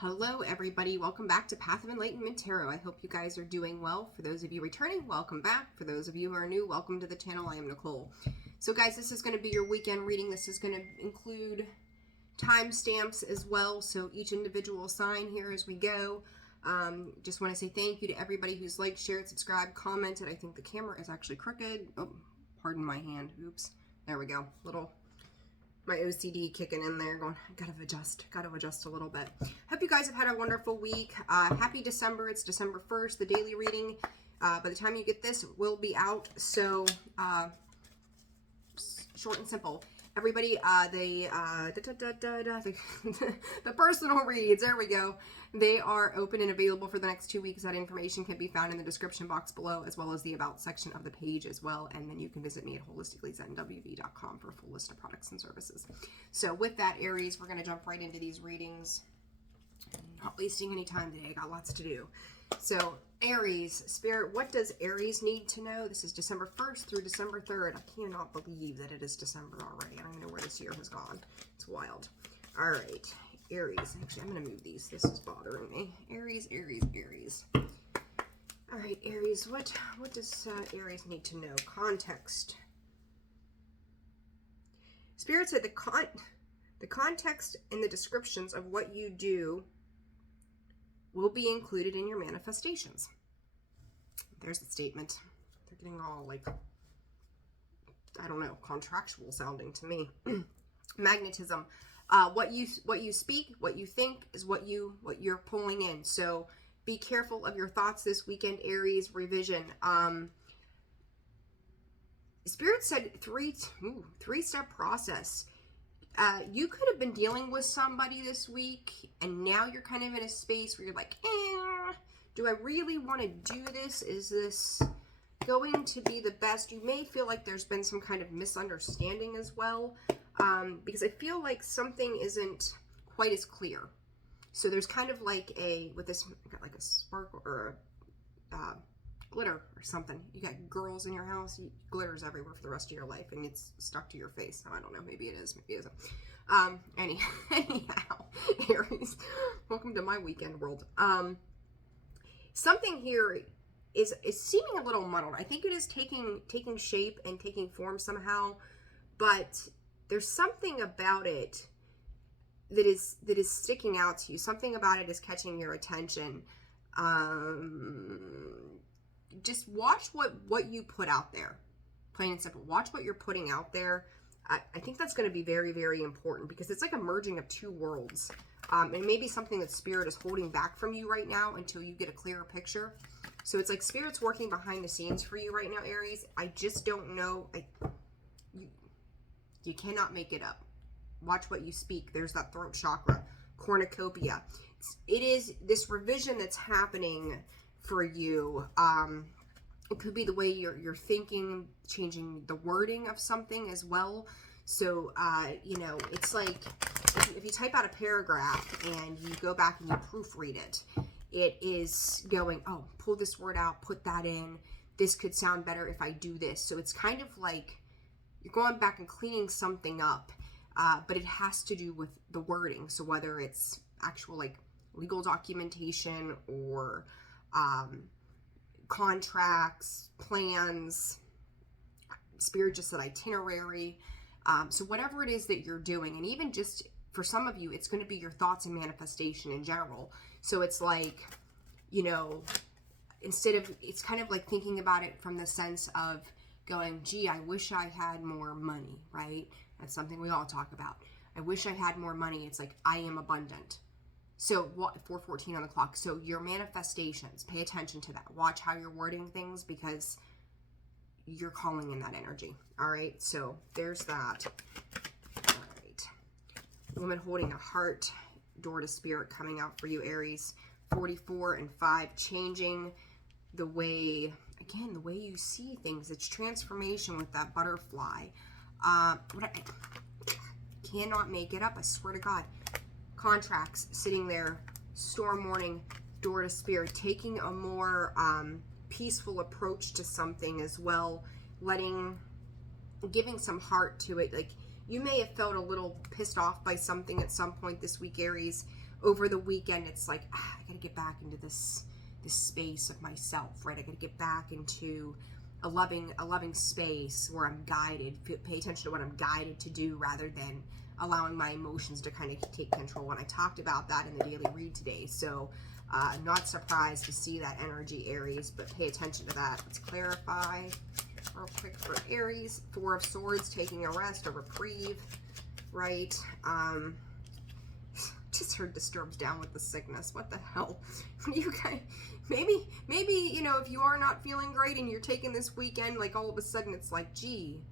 Hello everybody, welcome back to Path of Enlightenment Tarot. I hope you guys are doing well. For those of you returning, welcome back. For those of you who are new, welcome to the channel. I am Nicole. So guys, this is going to be your weekend reading. This is going to include timestamps as well, so each individual sign here as we go. Just want to say thank you to everybody who's liked, shared, subscribed, commented. I think the camera is actually crooked. Oh, pardon my hand. Oops. There we go. My OCD kicking in there, going, gotta adjust a little bit. Hope you guys have had a wonderful week. Happy December. It's December 1st, the daily reading. By the time you get this, it will be out. So, short and simple. Everybody, the personal reads, there we go. They are open and available for the next 2 weeks. That information can be found in the description box below, as well as the About section of the page as well. And then you can visit me at holisticallyzenwv.com for a full list of products and services. So with that, Aries, we're going to jump right into these readings. Not wasting any time today. I got lots to do. So Aries, Spirit, what does Aries need to know? This is December 1st through December 3rd. I cannot believe that it is December already. I don't even know where this year has gone. It's wild. All right, Aries. Actually, I'm going to move these. This is bothering me. Aries. All right, Aries, what does Aries need to know? Context. Spirit said the context and the descriptions of what you do will be included in your manifestations. There's the statement. They're getting all like, I don't know, contractual sounding to me. Magnetism. What you speak, what you think is what you're pulling in. So be careful of your thoughts this weekend, Aries. Revision. Spirit said three-step process. You could have been dealing with somebody this week, and now you're kind of in a space where you're like, do I really want to do this? Is this going to be the best? You may feel like there's been some kind of misunderstanding as well, because I feel like something isn't quite as clear. So there's kind of like with this, I got like a sparkle or a glitter or something. You got girls in your house, glitter's everywhere for the rest of your life, and it's stuck to your face. So I don't know, maybe it is, maybe it isn't. Anyhow, Aries, welcome to my weekend world. Something here is seeming a little muddled. I think it is taking shape and taking form somehow, but there's something about it that is sticking out to you. Something about it is catching your attention. Just watch what you put out there, plain and simple. Watch what you're putting out there. I think that's going to be very, very important, because it's like a merging of two worlds. And maybe something that Spirit is holding back from you right now until you get a clearer picture. So it's like Spirit's working behind the scenes for you right now, Aries. I just don't know. You cannot make it up. Watch what you speak. There's that throat chakra, cornucopia. It is this revision that's happening for you. It could be the way you're thinking, changing the wording of something as well. So, it's like if you type out a paragraph and you go back and you proofread it, it is going, oh, pull this word out, put that in. This could sound better if I do this. So it's kind of like you're going back and cleaning something up, but it has to do with the wording. So whether it's actual like legal documentation or contracts, plans, Spirit just said itinerary. So whatever it is that you're doing, and even just for some of you, it's going to be your thoughts and manifestation in general. So it's like, it's kind of like thinking about it from the sense of going, gee, I wish I had more money, right? That's something we all talk about. I wish I had more money. It's like, I am abundant. So 4:14 on the clock. So your manifestations, pay attention to that. Watch how you're wording things, because you're calling in that energy. All right. So there's that. All right. Woman holding a heart, door to Spirit coming out for you, Aries. 44 and 5, changing the way, again, the way you see things. It's transformation with that butterfly. Cannot make it up. I swear to God. Contracts sitting there, storm warning, door to Spirit, taking a more peaceful approach to something as well, giving some heart to it. Like, you may have felt a little pissed off by something at some point this week, Aries, over the weekend, it's like, I gotta get back into this space of myself, right? I gotta get back into a loving space where I'm guided, pay attention to what I'm guided to do rather than allowing my emotions to kind of take control. And I talked about that in the daily read today. So not surprised to see that energy, Aries, but pay attention to that. Let's clarify real quick for Aries. Four of Swords, taking a rest, a reprieve, right? Just heard disturbed down with the sickness. What the hell? You guys, maybe, you know, if you are not feeling great and you're taking this weekend, like all of a sudden it's like, gee,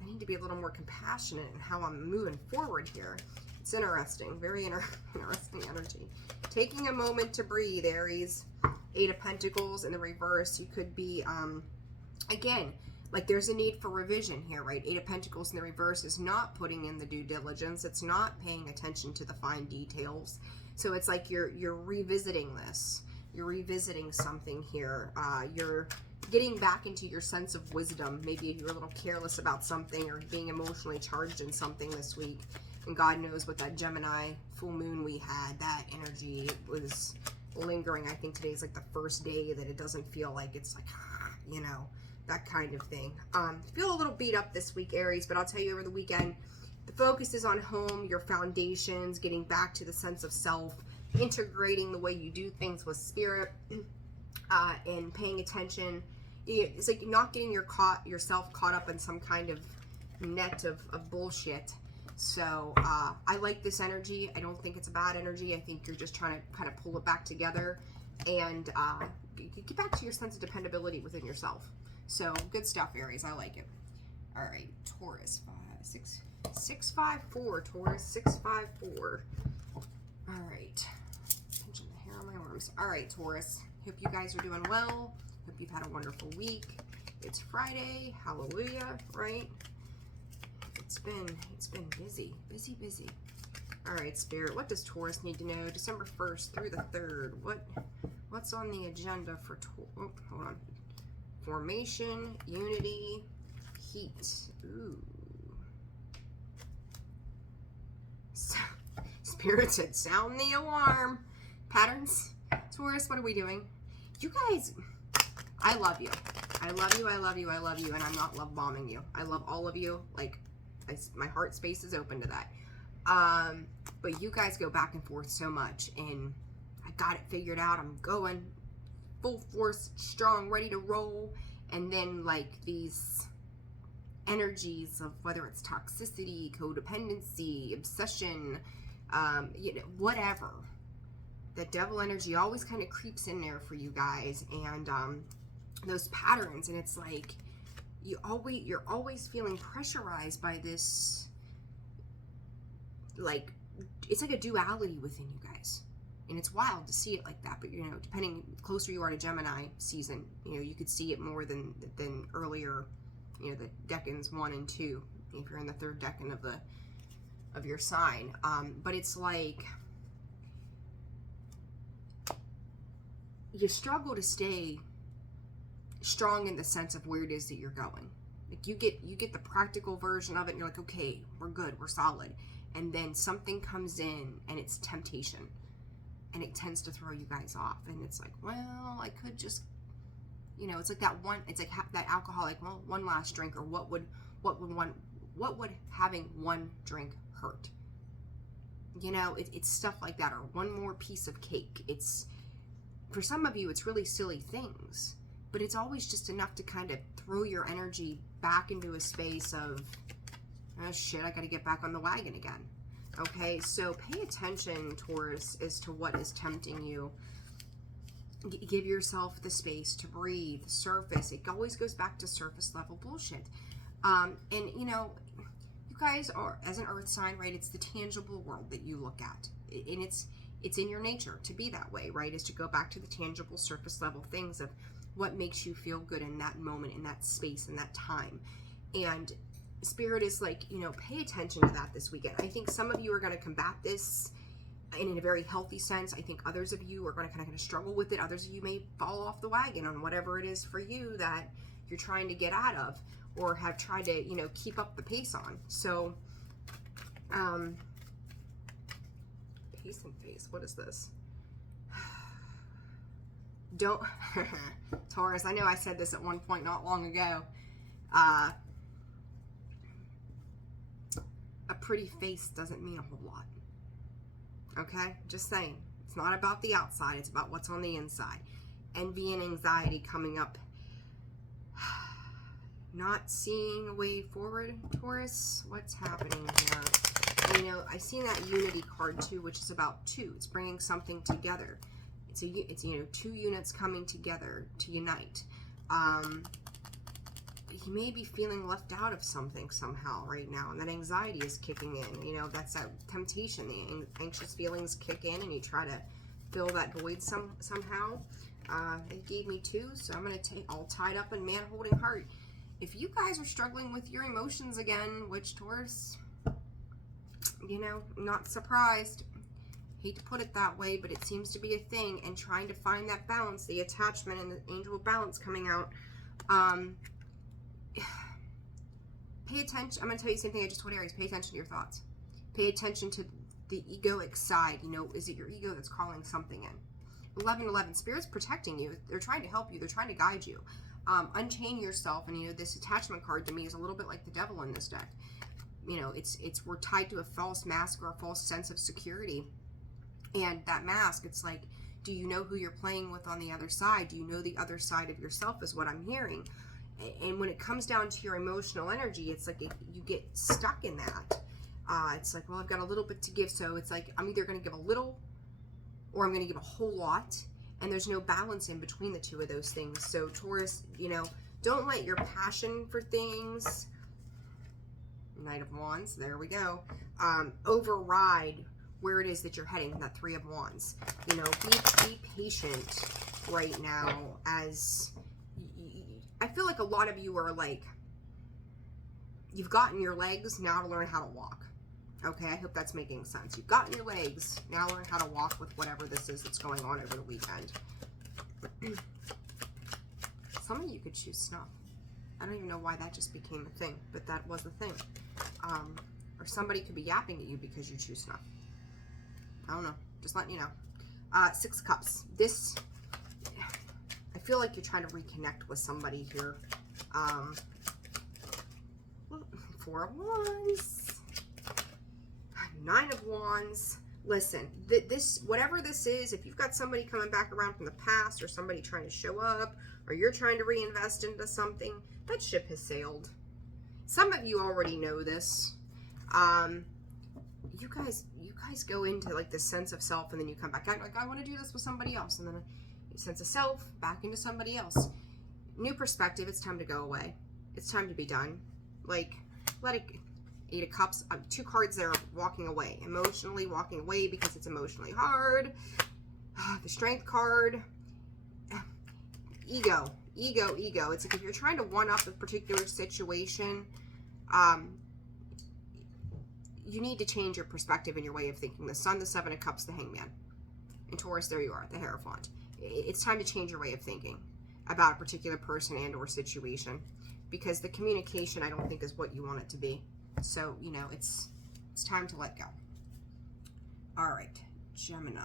I need to be a little more compassionate in how I'm moving forward here. It's interesting, very interesting energy. Taking a moment to breathe, Aries. Eight of Pentacles in the reverse. You could be, again, like there's a need for revision here, right? Eight of Pentacles in the reverse is not putting in the due diligence. It's not paying attention to the fine details. So it's like you're revisiting this. You're revisiting something here. You're getting back into your sense of wisdom. Maybe if you're a little careless about something or being emotionally charged in something this week. And God knows what that Gemini full moon we had, that energy was lingering. I think today's like the first day that it doesn't feel like it's like, you know, that kind of thing. Feel a little beat up this week, Aries, but I'll tell you over the weekend, the focus is on home, your foundations, getting back to the sense of self, integrating the way you do things with spirit, and paying attention. It's like not getting yourself caught up in some kind of net of bullshit. So I like this energy. I don't think it's a bad energy. I think you're just trying to kind of pull it back together and get back to your sense of dependability within yourself. So good stuff, Aries. I like it. All right, Taurus, 654. Taurus, 654. All right, pinching the hair on my arms. All right, Taurus. Hope you guys are doing well. Hope you've had a wonderful week. It's Friday. Hallelujah, right? It's been busy. All right, Spirit. What does Taurus need to know? December 1st through the 3rd. What's on the agenda for Taurus? Oh, hold on. Formation, unity, heat. Ooh. Spirit said, sound the alarm. Patterns. Taurus, what are we doing? You guys, I love you. I love you, I love you, I love you, and I'm not love bombing you. I love all of you. Like, my heart space is open to that. But you guys go back and forth so much, and I got it figured out. I'm going full force, strong, ready to roll, and then like these energies of whether it's toxicity, codependency, obsession, you know, whatever, that devil energy always kind of creeps in there for you guys, and those patterns, and it's like you're always feeling pressurized by this, like it's like a duality within you guys. And it's wild to see it like that, but you know, depending closer you are to Gemini season, you know, you could see it more than earlier, you know, the decans 1 and 2, if you're in the 3rd decan of your sign. But it's like you struggle to stay strong in the sense of where it is that you're going. Like you get the practical version of it, and you're like, okay, we're good, we're solid, and then something comes in, and it's temptation. And it tends to throw you guys off. And it's like, well, I could just, you know, it's like that one, it's like that alcoholic, well, one last drink, or what would having one drink hurt? You know, it's stuff like that, or one more piece of cake. It's, for some of you, it's really silly things, but it's always just enough to kind of throw your energy back into a space of, oh shit, I got to get back on the wagon again. Okay, so pay attention, Taurus, as to what is tempting you. Give yourself the space to breathe, surface. It always goes back to surface level bullshit. And, you know, you guys are, as an earth sign, right, it's the tangible world that you look at. And it's in your nature to be that way, right, is to go back to the tangible surface level things of what makes you feel good in that moment, in that space, in that time. And Spirit is like, you know, pay attention to that this weekend. I think some of you are going to combat this in a very healthy sense. I think others of you are going to kind of struggle with it. Others of you may fall off the wagon on whatever it is for you that you're trying to get out of, or have tried to, you know, keep up the pace on. So, pay Peace and face. What is this? Don't, Taurus, I know I said this at one point not long ago. A pretty face doesn't mean a whole lot. Okay? Just saying. It's not about the outside. It's about what's on the inside. Envy and anxiety coming up. Not seeing a way forward, Taurus. What's happening here? And, you know, I see that unity card too, which is about two. It's bringing something together. It's you know, two units coming together to unite. You may be feeling left out of something somehow right now, and that anxiety is kicking in. You know, that's that temptation. The anxious feelings kick in, and you try to fill that void somehow. It gave me two, so I'm going to take all tied up in man holding heart. If you guys are struggling with your emotions again, which Taurus, you know, not surprised. Hate to put it that way, but it seems to be a thing, and trying to find that balance, the attachment and the angel of balance coming out. Pay attention. I'm going to tell you the same thing I just told Aries. Pay attention to your thoughts. Pay attention to the egoic side. You know, is it your ego that's calling something in? 1111, Spirit's protecting you. They're trying to help you. They're trying to guide you. Unchain yourself. And, you know, this attachment card to me is a little bit like the devil in this deck. You know, we're tied to a false mask or a false sense of security. And that mask, it's like, do you know who you're playing with on the other side? Do you know the other side of yourself is what I'm hearing. And when it comes down to your emotional energy, it's like you get stuck in that. It's like, well, I've got a little bit to give. So it's like, I'm either going to give a little or I'm going to give a whole lot. And there's no balance in between the two of those things. So Taurus, you know, don't let your passion for things, Knight of Wands, there we go, override where it is that you're heading, that Three of Wands. You know, be patient right now, as I feel like a lot of you are like, you've gotten your legs, now to learn how to walk. Okay, I hope that's making sense. You've gotten your legs, now learn how to walk with whatever this is that's going on over the weekend. Some of you could choose snuff. I don't even know why that just became a thing, but that was a thing. Or somebody could be yapping at you because you choose snuff. I don't know, just letting you know. Six of Cups. This, I feel like you're trying to reconnect with somebody here. Four of Wands. Nine of Wands. Listen, this, whatever this is, if you've got somebody coming back around from the past, or somebody trying to show up, or you're trying to reinvest into something, that ship has sailed. Some of you already know this. You guys go into like this sense of self, and then you come back out like, I want to do this with somebody else, and then a sense of self back into somebody else. New perspective. It's time to go away. It's time to be done. Like, let it. Eight of Cups, two cards there, walking away. Emotionally walking away because it's emotionally hard. The Strength card. Ego. It's like if you're trying to one-up a particular situation, you need to change your perspective and your way of thinking. The Sun, the Seven of Cups, the Hangman. And Taurus, there you are, the Hierophant. It's time to change your way of thinking about a particular person and or situation, because the communication, I don't think, is what you want it to be. So, you know, it's time to let go. All right, Gemini,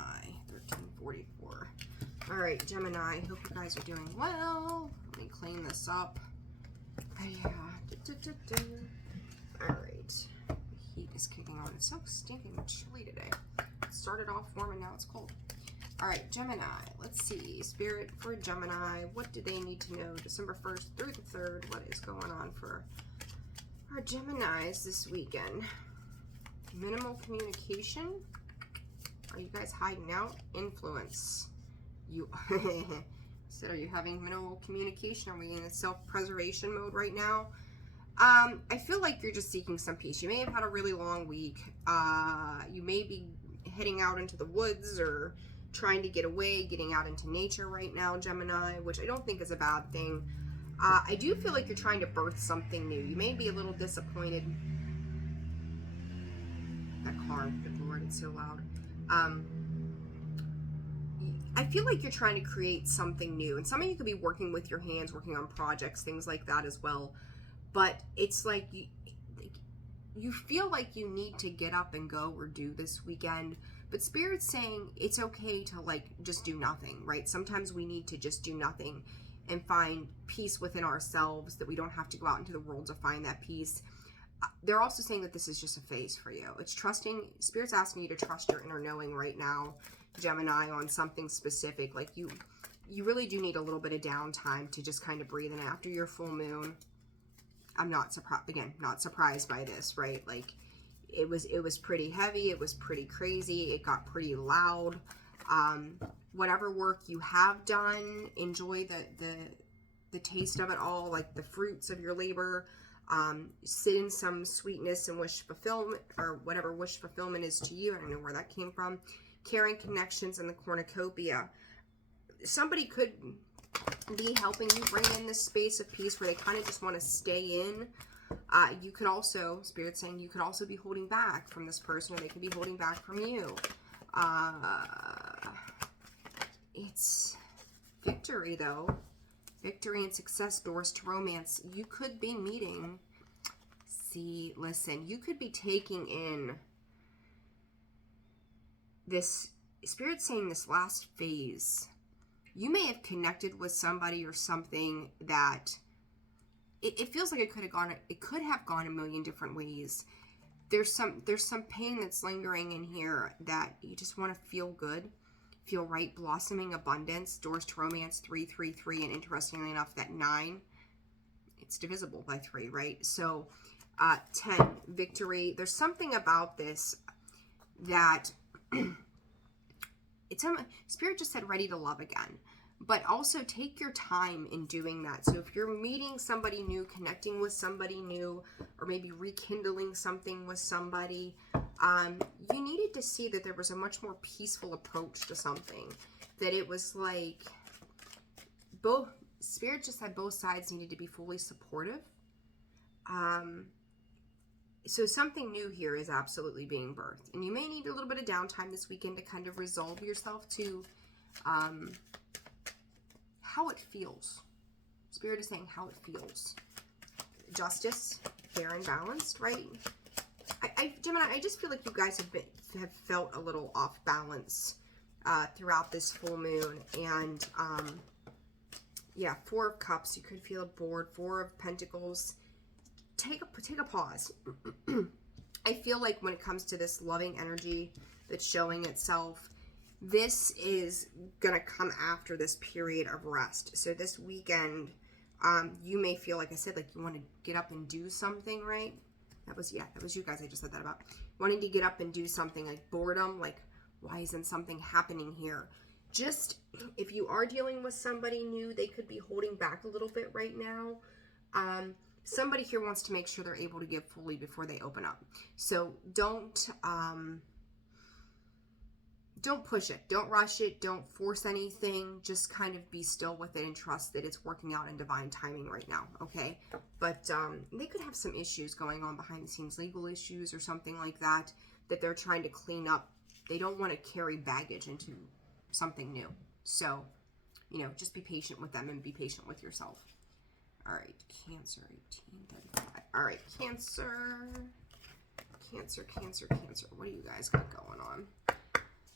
1344. All right, Gemini, hope you guys are doing well. Let me clean this up. Yeah. All right. The heat is kicking on. It's so stinking chilly today. It started off warm and now it's cold. All right, Gemini. Let's see. Spirit for Gemini. What do they need to know December 1st through the 3rd? What is going on for our Geminis this weekend? Minimal communication. Are you guys hiding out? Influence. You said, are you having minimal communication? Are we in a self-preservation mode right now? I feel like you're just seeking some peace. You may have had a really long week. You may be heading out into the woods or trying to get away, getting out into nature right now, Gemini, which I don't think is a bad thing. I do feel like you're trying to birth something new. You may be a little disappointed. That car, good Lord, it's so loud. I feel like you're trying to create something new. And some of you could be working with your hands, working on projects, things like that as well. But it's like you feel like you need to get up and go or do this weekend, But Spirit's saying it's okay to like just do nothing, right? Sometimes we need to just do nothing and find peace within ourselves, that we don't have to go out into the world to find that peace. They're also saying that this is just a phase for you. It's trusting, Spirit's asking you to trust your inner knowing right now, Gemini, on something specific. Like you really do need a little bit of downtime to just kind of breathe in after your full moon. I'm not surprised, again, not surprised by this, right? Like it was pretty heavy. It was pretty crazy. It got pretty loud. Whatever work you have done, enjoy the taste of it all, like the fruits of your labor. Sit in some sweetness and wish fulfillment, or whatever wish fulfillment is to you. I don't know where that came from. Carrying connections in the cornucopia. Somebody could be helping you bring in this space of peace where they kind of just want to stay in. You could also, Spirit's saying, you could also be holding back from this person, or they could be holding back from you. It's victory, though. Victory and success, doors to romance. You could be meeting. See, listen, you could be taking in this, Spirit's saying, this last phase. You may have connected with somebody or something that it feels like it could have gone a million different ways. There's some pain that's lingering in here that you just want to feel good, feel right, blossoming abundance, doors to romance, 333, and interestingly enough, that 9, it's divisible by 3, right? So 10, victory. There's something about this that Spirit just said ready to love again. But also take your time in doing that. So if you're meeting somebody new, connecting with somebody new, or maybe rekindling something with somebody, you needed to see that there was a much more peaceful approach to something. That it was like, Spirit just said both sides needed to be fully supportive. So something new here is absolutely being birthed. And you may need a little bit of downtime this weekend to kind of resolve yourself to how it feels. Spirit is saying how it feels. Justice, fair and balanced, right? Gemini, I just feel like you guys have felt a little off balance throughout this full moon. And yeah, 4 of Cups, you could feel bored. 4 of Pentacles. Take a pause. I feel like when it comes to this loving energy that's showing itself, this is gonna come after this period of rest. So this weekend, you may feel, like I said, like you want to get up and do something, right? That was you guys I just said that about. Wanting to get up and do something, like boredom, like why isn't something happening here? Just, if you are dealing with somebody new, they could be holding back a little bit right now. Somebody here wants to make sure they're able to give fully before they open up. So don't push it. Don't rush it. Don't force anything. Just kind of be still with it and trust that it's working out in divine timing right now, okay? But they could have some issues going on behind the scenes, legal issues or something like that, that they're trying to clean up. They don't want to carry baggage into something new. So, you know, just be patient with them and be patient with yourself. All right, Cancer, 1835. All right, Cancer. What do you guys got going on?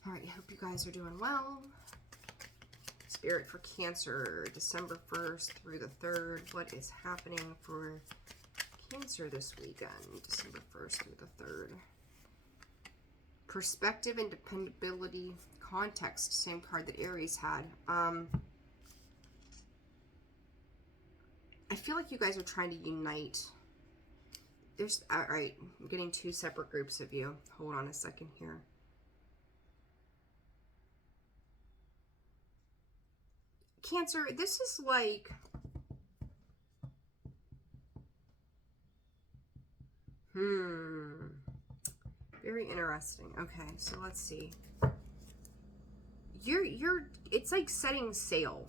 All right, I hope you guys are doing well. Spirit for Cancer, December 1st through the 3rd. What is happening for Cancer this weekend? December 1st through the 3rd. Perspective and dependability, context, same card that Aries had. I feel like you guys are trying to unite. All right, I'm getting 2 separate groups of you. Hold on a second here. Cancer, this is like, very interesting. Okay, so let's see. It's like setting sail.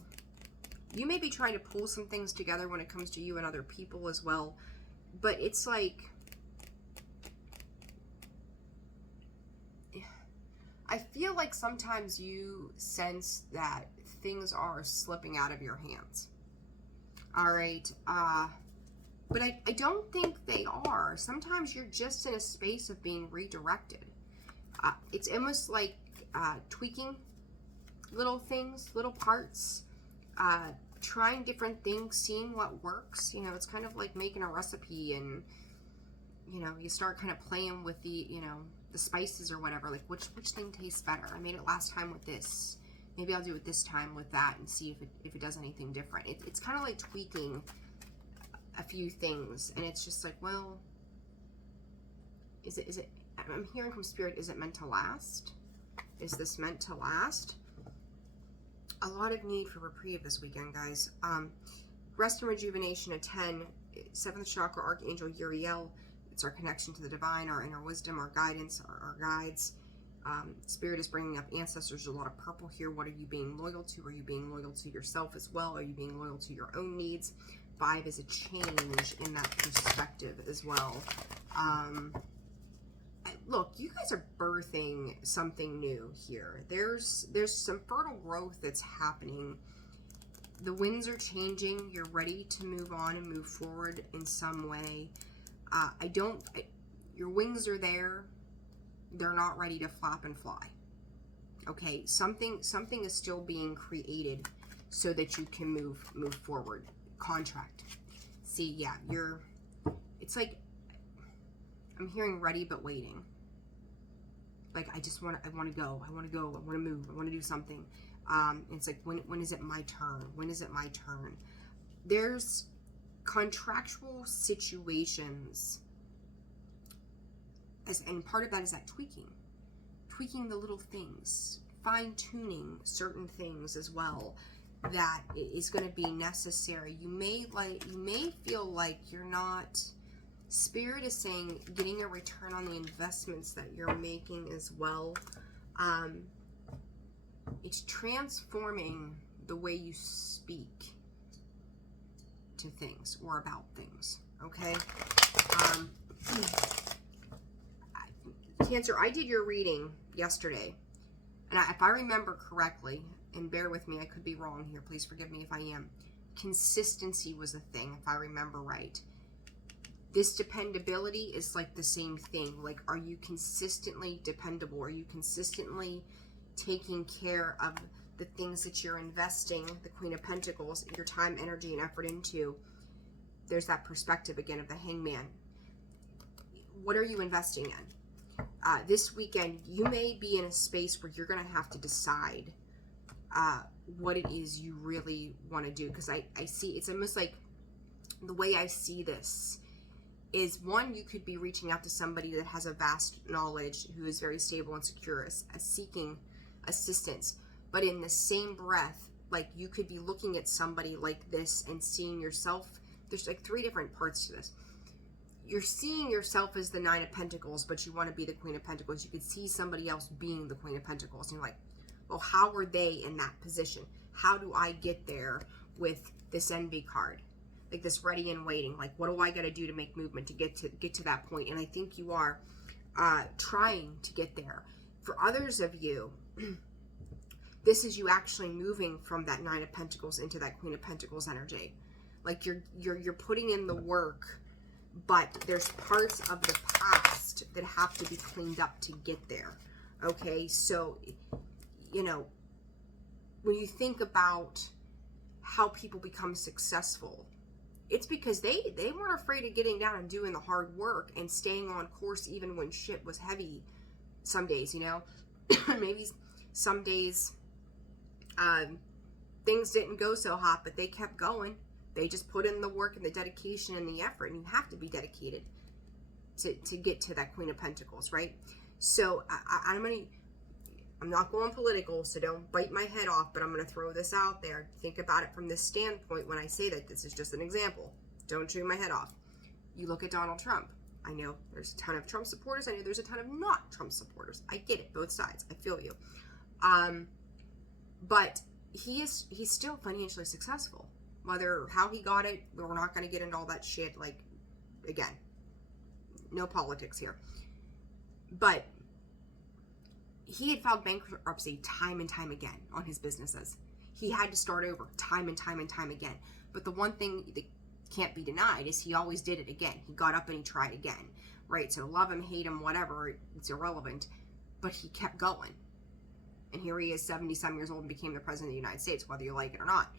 You may be trying to pull some things together when it comes to you and other people as well, but it's like, I feel like sometimes you sense that things are slipping out of your hands. All right, but I don't think they are. Sometimes you're just in a space of being redirected. It's almost like tweaking little things, little parts, trying different things, seeing what works. You know, it's kind of like making a recipe, and you know, you start kind of playing with the, you know, the spices or whatever, like which thing tastes better. I made it last time with this, maybe I'll do it this time with that, and see if it does anything different. It's kind of like tweaking a few things, and it's just like, well, is it I'm hearing from Spirit, is it meant to last? Is this meant to last? A lot of need for reprieve this weekend, guys. Rest and rejuvenation at 10. 7th chakra, Archangel Uriel. It's our connection to the divine, our inner wisdom, our guidance, our guides. Spirit is bringing up ancestors. There's a lot of purple here. What are you being loyal to? Are you being loyal to yourself as well? Are you being loyal to your own needs? 5 is a change in that perspective as well. Look, you guys are birthing something new here. There's some fertile growth that's happening. The winds are changing. You're ready to move on and move forward in some way. Your wings are there. They're not ready to flap and fly. Okay, something is still being created so that you can move forward. Contract. See, yeah, it's like, I'm hearing ready but waiting. Like, I want to go, I want to move, I want to do something. It's like, when is it my turn? When is it my turn? There's contractual situations, and part of that is that tweaking the little things, fine-tuning certain things as well, that is going to be necessary. You may feel like you're not, Spirit is saying getting a return on the investments that you're making as well. It's transforming the way you speak to things or about things, okay? Cancer, I did your reading yesterday, and if I remember correctly, and bear with me, I could be wrong here, please forgive me if I am, consistency was a thing, if I remember right. This dependability is like the same thing. Like, are you consistently dependable? Are you consistently taking care of the things that you're investing, the Queen of Pentacles, your time, energy, and effort into? There's that perspective again of the Hangman. What are you investing in? This weekend, you may be in a space where you're going to have to decide what it is you really want to do. Because I see, it's almost like, the way I see this is, one, you could be reaching out to somebody that has a vast knowledge, who is very stable and secure, seeking assistance. But in the same breath, like, you could be looking at somebody like this and seeing yourself. There's like 3 different parts to this. You're seeing yourself as the 9 of Pentacles, but you want to be the Queen of Pentacles. You could see somebody else being the Queen of Pentacles, and you're like, well, how are they in that position? How do I get there with this Envy card? Like this ready and waiting. Like, what do I got to do to make movement to get to that point? And I think you are trying to get there. For others of you, this is you actually moving from that 9 of Pentacles into that Queen of Pentacles energy. Like, you're putting in the work, but there's parts of the past that have to be cleaned up to get there. Okay, so, you know, when you think about how people become successful, it's because they weren't afraid of getting down and doing the hard work and staying on course even when shit was heavy some days, you know? Maybe some days things didn't go so hot, but they kept going. They just put in the work and the dedication and the effort, and you have to be dedicated to get to that Queen of Pentacles, right? So I'm not going political, so don't bite my head off, but I'm going to throw this out there. Think about it from this standpoint when I say that. This is just an example. Don't chew my head off. You look at Donald Trump. I know there's a ton of Trump supporters. I know there's a ton of not Trump supporters. I get it, both sides. I feel you. But he's still financially successful. Whether how he got it, we're not going to get into all that shit. Like, again, no politics here. But he had filed bankruptcy time and time again on his businesses. He had to start over time and time and time again. But the one thing that can't be denied is he always did it again. He got up and he tried again, right? So love him, hate him, whatever, it's irrelevant. but he kept going. And here he is, 70-some years old, and became the president of the United States, whether you like it or not.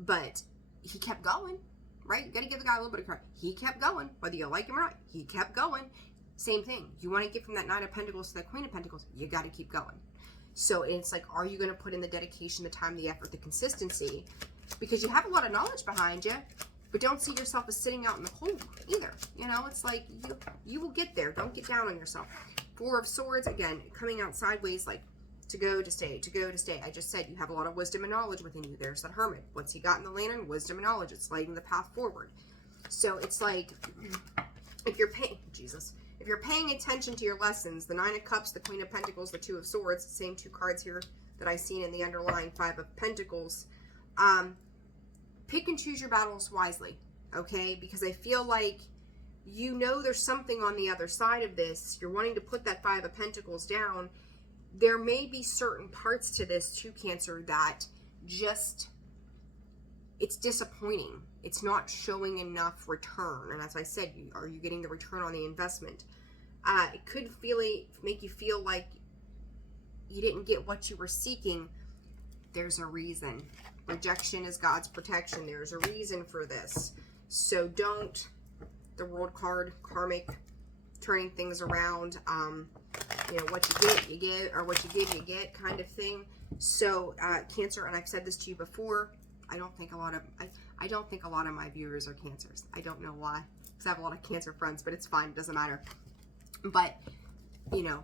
But he kept going, right? You got to give the guy a little bit of credit. He kept going, whether you like him or not. He kept going. Same thing. You want to get from that Nine of Pentacles to that Queen of Pentacles, you got to keep going. So it's like, are you going to put in the dedication, the time, the effort, the consistency? Because you have a lot of knowledge behind you, but don't see yourself as sitting out in the cold either. You know, it's like you will get there. Don't get down on yourself. Four of Swords, again, coming out sideways, like to go, to stay, to go, to stay. I just said you have a lot of wisdom and knowledge within you. There's that Hermit. What's he got in the lantern? Wisdom and knowledge. It's lighting the path forward. So it's like, if you're paying, if you're paying attention to your lessons, the Nine of Cups, the Queen of Pentacles, the Two of Swords, same two cards here that I seen in the underlying Five of Pentacles, pick and choose your battles wisely, okay? Because I feel like you know there's something on the other side of this. You're wanting to put that Five of Pentacles down. There may be certain parts to this, too, Cancer, that just, it's disappointing. It's not showing enough return. And as I said, are you getting the return on the investment? It could make you feel like you didn't get what you were seeking. There's a reason. Rejection is God's protection. There's a reason for this. So don't, the World card, karmic, turning things around, you know, what you get, or what you give, you get kind of thing. So Cancer, and I've said this to you before, I don't think a lot of my viewers are Cancers. I don't know why, because I have a lot of Cancer friends, but it's fine, it doesn't matter. But, you know,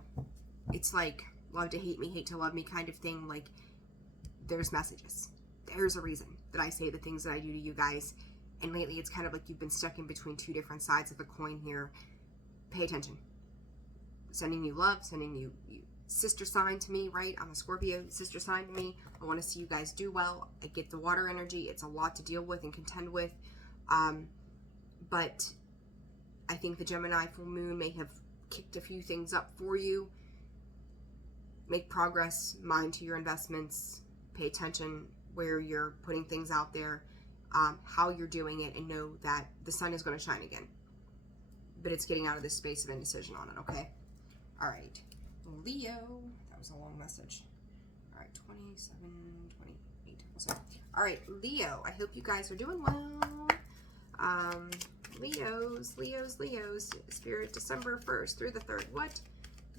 it's like love to hate me, hate to love me kind of thing. Like, there's messages. There's a reason that I say the things that I do to you guys. And lately it's kind of like you've been stuck in between two different sides of the coin here. Pay attention. Sending you love, sending you sister sign to me, right? I'm a Scorpio, sister sign to me. I want to see you guys do well. I get the water energy. It's a lot to deal with and contend with. But I think the Gemini full moon may have kicked a few things up for you. Make progress, mind to your investments, pay attention where you're putting things out there, how you're doing it, and know that the sun is going to shine again. But it's getting out of this space of indecision on it, okay? All right. Leo, that was a long message. All right, 27, 28. All right, Leo, I hope you guys are doing well. Leos, Spirit, December 1st through the 3rd. What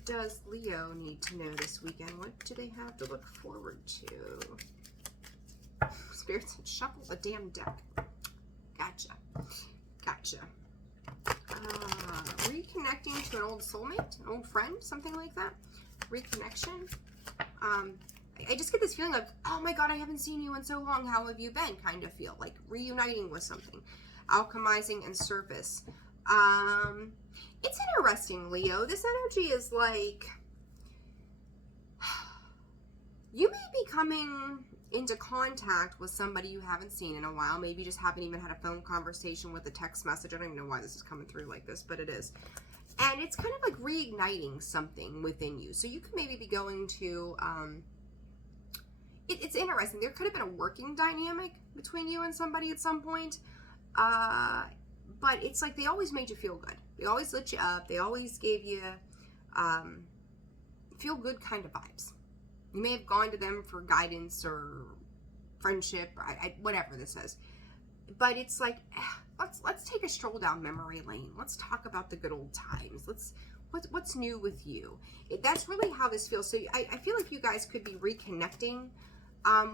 does Leo need to know this weekend? What do they have to look forward to? Spirit said, shuffle the damn deck. Gotcha. Reconnecting to an old soulmate, an old friend, something like that. Reconnection. I just get this feeling of, oh my God, I haven't seen you in so long. How have you been? Kind of feel like reuniting with something. Alchemizing and surface. It's interesting, Leo. This energy is like, you may be coming into contact with somebody you haven't seen in a while. Maybe you just haven't even had a phone conversation with a text message. I don't even know why this is coming through like this, but it is. And it's kind of like reigniting something within you. So you could maybe be going to, it's interesting. There could have been a working dynamic between you and somebody at some point. But it's like they always made you feel good. They always lit you up. They always gave you feel good kind of vibes. You may have gone to them for guidance or friendship, or whatever this is. But it's like, let's take a stroll down memory lane. Let's talk about the good old times. What's new with you? That's really how this feels. So I feel like you guys could be reconnecting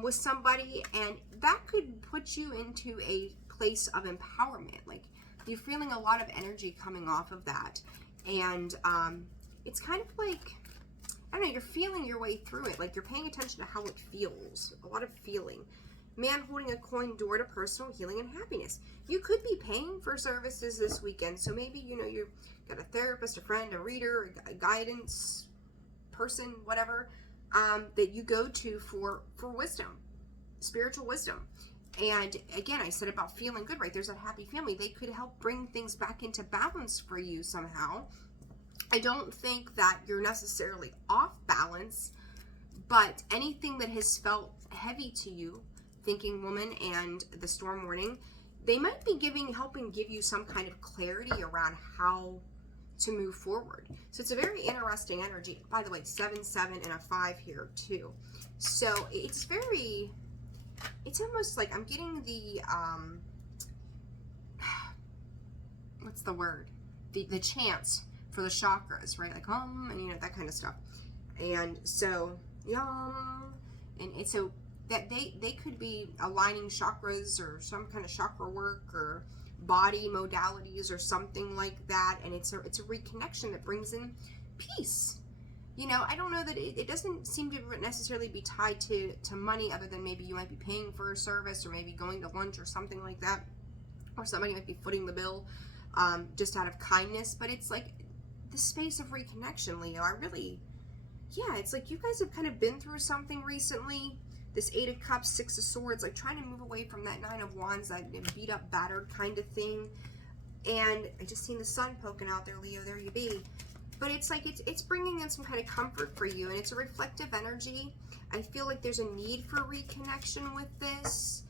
with somebody, and that could put you into a place of empowerment. Like, you're feeling a lot of energy coming off of that. And it's kind of like, I don't know, you're feeling your way through it. Like, you're paying attention to how it feels. A lot of feeling. Man holding a coin, door to personal healing and happiness. You could be paying for services this weekend. So maybe, you know, you've got a therapist, a friend, a reader, a guidance person, whatever, that you go to for wisdom, spiritual wisdom. And again, I said about feeling good, right? There's that happy family. They could help bring things back into balance for you somehow. I don't think that you're necessarily off balance, but anything that has felt heavy to you, Thinking Woman and the Storm Warning, they might be helping give you some kind of clarity around how to move forward. So it's a very interesting energy. By the way, 7, 7, and a 5 here too. So it's very, it's almost like I'm getting the, what's the word? The chants for the chakras, right? Like, and you know, that kind of stuff. And so, and it's so that they could be aligning chakras or some kind of chakra work or body modalities or something like that. And it's a reconnection that brings in peace. You know, I don't know that it doesn't seem to necessarily be tied to money, other than maybe you might be paying for a service or maybe going to lunch or something like that, or somebody might be footing the bill just out of kindness. But it's like the space of reconnection, Leo. It's like you guys have kind of been through something recently. This 8 of Cups, 6 of Swords, like trying to move away from that 9 of Wands, that beat up, battered kind of thing. And I just seen the sun poking out there, Leo. There you be. But it's like it's bringing in some kind of comfort for you, and it's a reflective energy. I feel like there's a need for reconnection with this.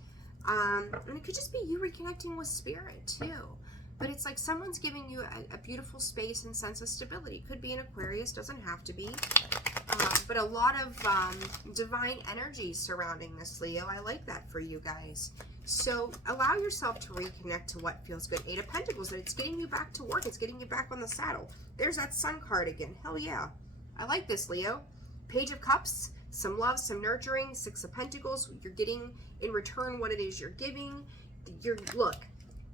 And it could just be you reconnecting with spirit too. But it's like someone's giving you a beautiful space and sense of stability. Could be an Aquarius, doesn't have to be. But a lot of divine energy surrounding this, Leo. I like that for you guys. So allow yourself to reconnect to what feels good. 8 of Pentacles, that it's getting you back to work. It's getting you back on the saddle. There's that Sun card again. Hell yeah. I like this, Leo. Page of Cups, some love, some nurturing. 6 of Pentacles, you're getting in return what it is you're giving. Look,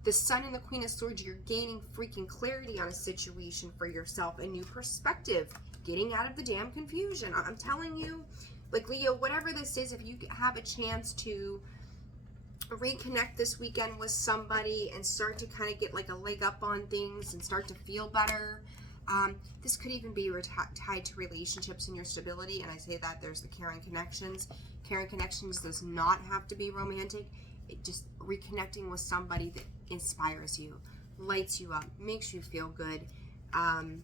the Sun and the Queen of Swords, you're gaining freaking clarity on a situation for yourself, a new perspective, getting out of the damn confusion. I'm telling you, like, Leo, whatever this is, if you have a chance to reconnect this weekend with somebody and start to kind of get like a leg up on things and start to feel better, this could even be tied to relationships and your stability. And I say that there's the caring connections. Caring connections does not have to be romantic. It just reconnecting with somebody that inspires you, lights you up, makes you feel good. And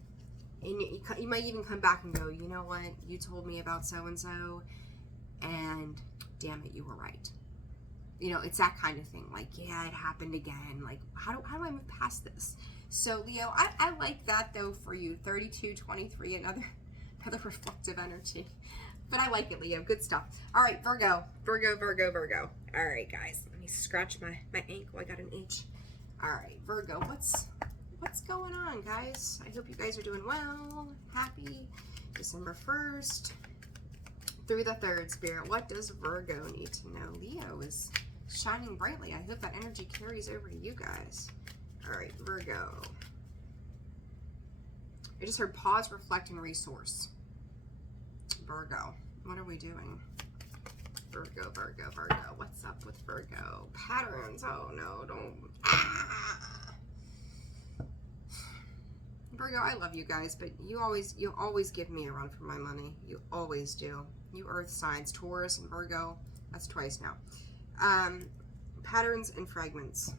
you might even come back and go, you know what, you told me about so-and-so, and damn it, you were right. You know, it's that kind of thing. Like, yeah, it happened again. Like, how do I move past this? So, Leo, I like that, though, for you. 32, 23, another reflective energy. But I like it, Leo. Good stuff. All right, Virgo. All right, guys. Let me scratch my ankle. I got an itch. All right, Virgo, what's going on, guys? I hope you guys are doing well. Happy December 1st through the 3rd, Spirit. What does Virgo need to know? Leo is shining brightly. I hope that energy carries over to you guys. All right, Virgo. I just heard pause, reflect, and resource. Virgo, what are we doing? Virgo. What's up with Virgo? Patterns. Oh no, don't. Virgo, I love you guys, but you always give me a run for my money. You always do. You earth signs, Taurus and Virgo. That's twice now. Patterns and fragments.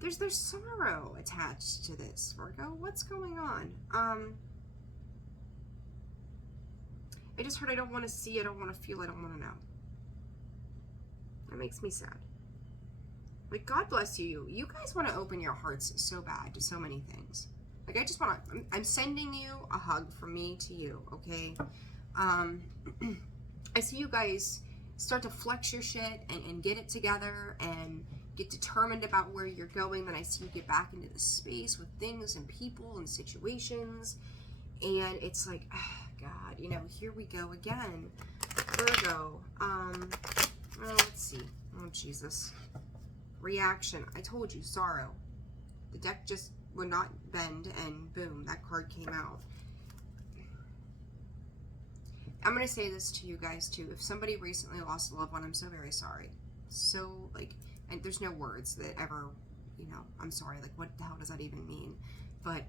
There's sorrow attached to this, Virgo. What's going on? I just heard I don't want to see, I don't want to feel, I don't want to know. That makes me sad. Like, God bless you. You guys want to open your hearts so bad to so many things. Like, I just want to, I'm sending you a hug from me to you, okay? I see you guys start to flex your shit and get it together and get determined about where you're going. Then I see you get back into the space with things and people and situations. And it's like, God, you know, here we go again. Virgo. Let's see. Oh, Jesus. Reaction. I told you, sorrow. The deck just would not bend, and boom, that card came out. I'm going to say this to you guys, too. If somebody recently lost a loved one, I'm so very sorry. So, like, and there's no words that ever, you know, I'm sorry. Like, what the hell does that even mean? But,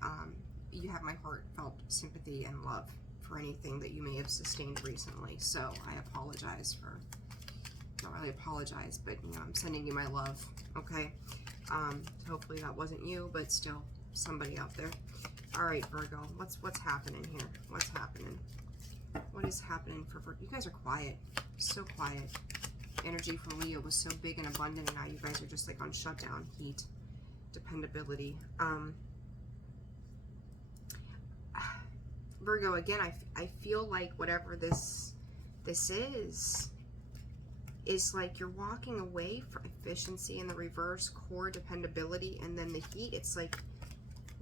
you have my heartfelt sympathy and love for anything that you may have sustained recently. So I apologize for, not really apologize, but, you know, I'm sending you my love, okay? Hopefully that wasn't you, but still somebody out there. All right, Virgo, what's happening here? What's happening? What is happening for Virgo? You guys are quiet, so quiet. Energy from Leo was so big and abundant, and now you guys are just like on shutdown, heat, dependability. Virgo, again, I feel like whatever this is like you're walking away from efficiency in the reverse, core dependability, and then the heat. It's like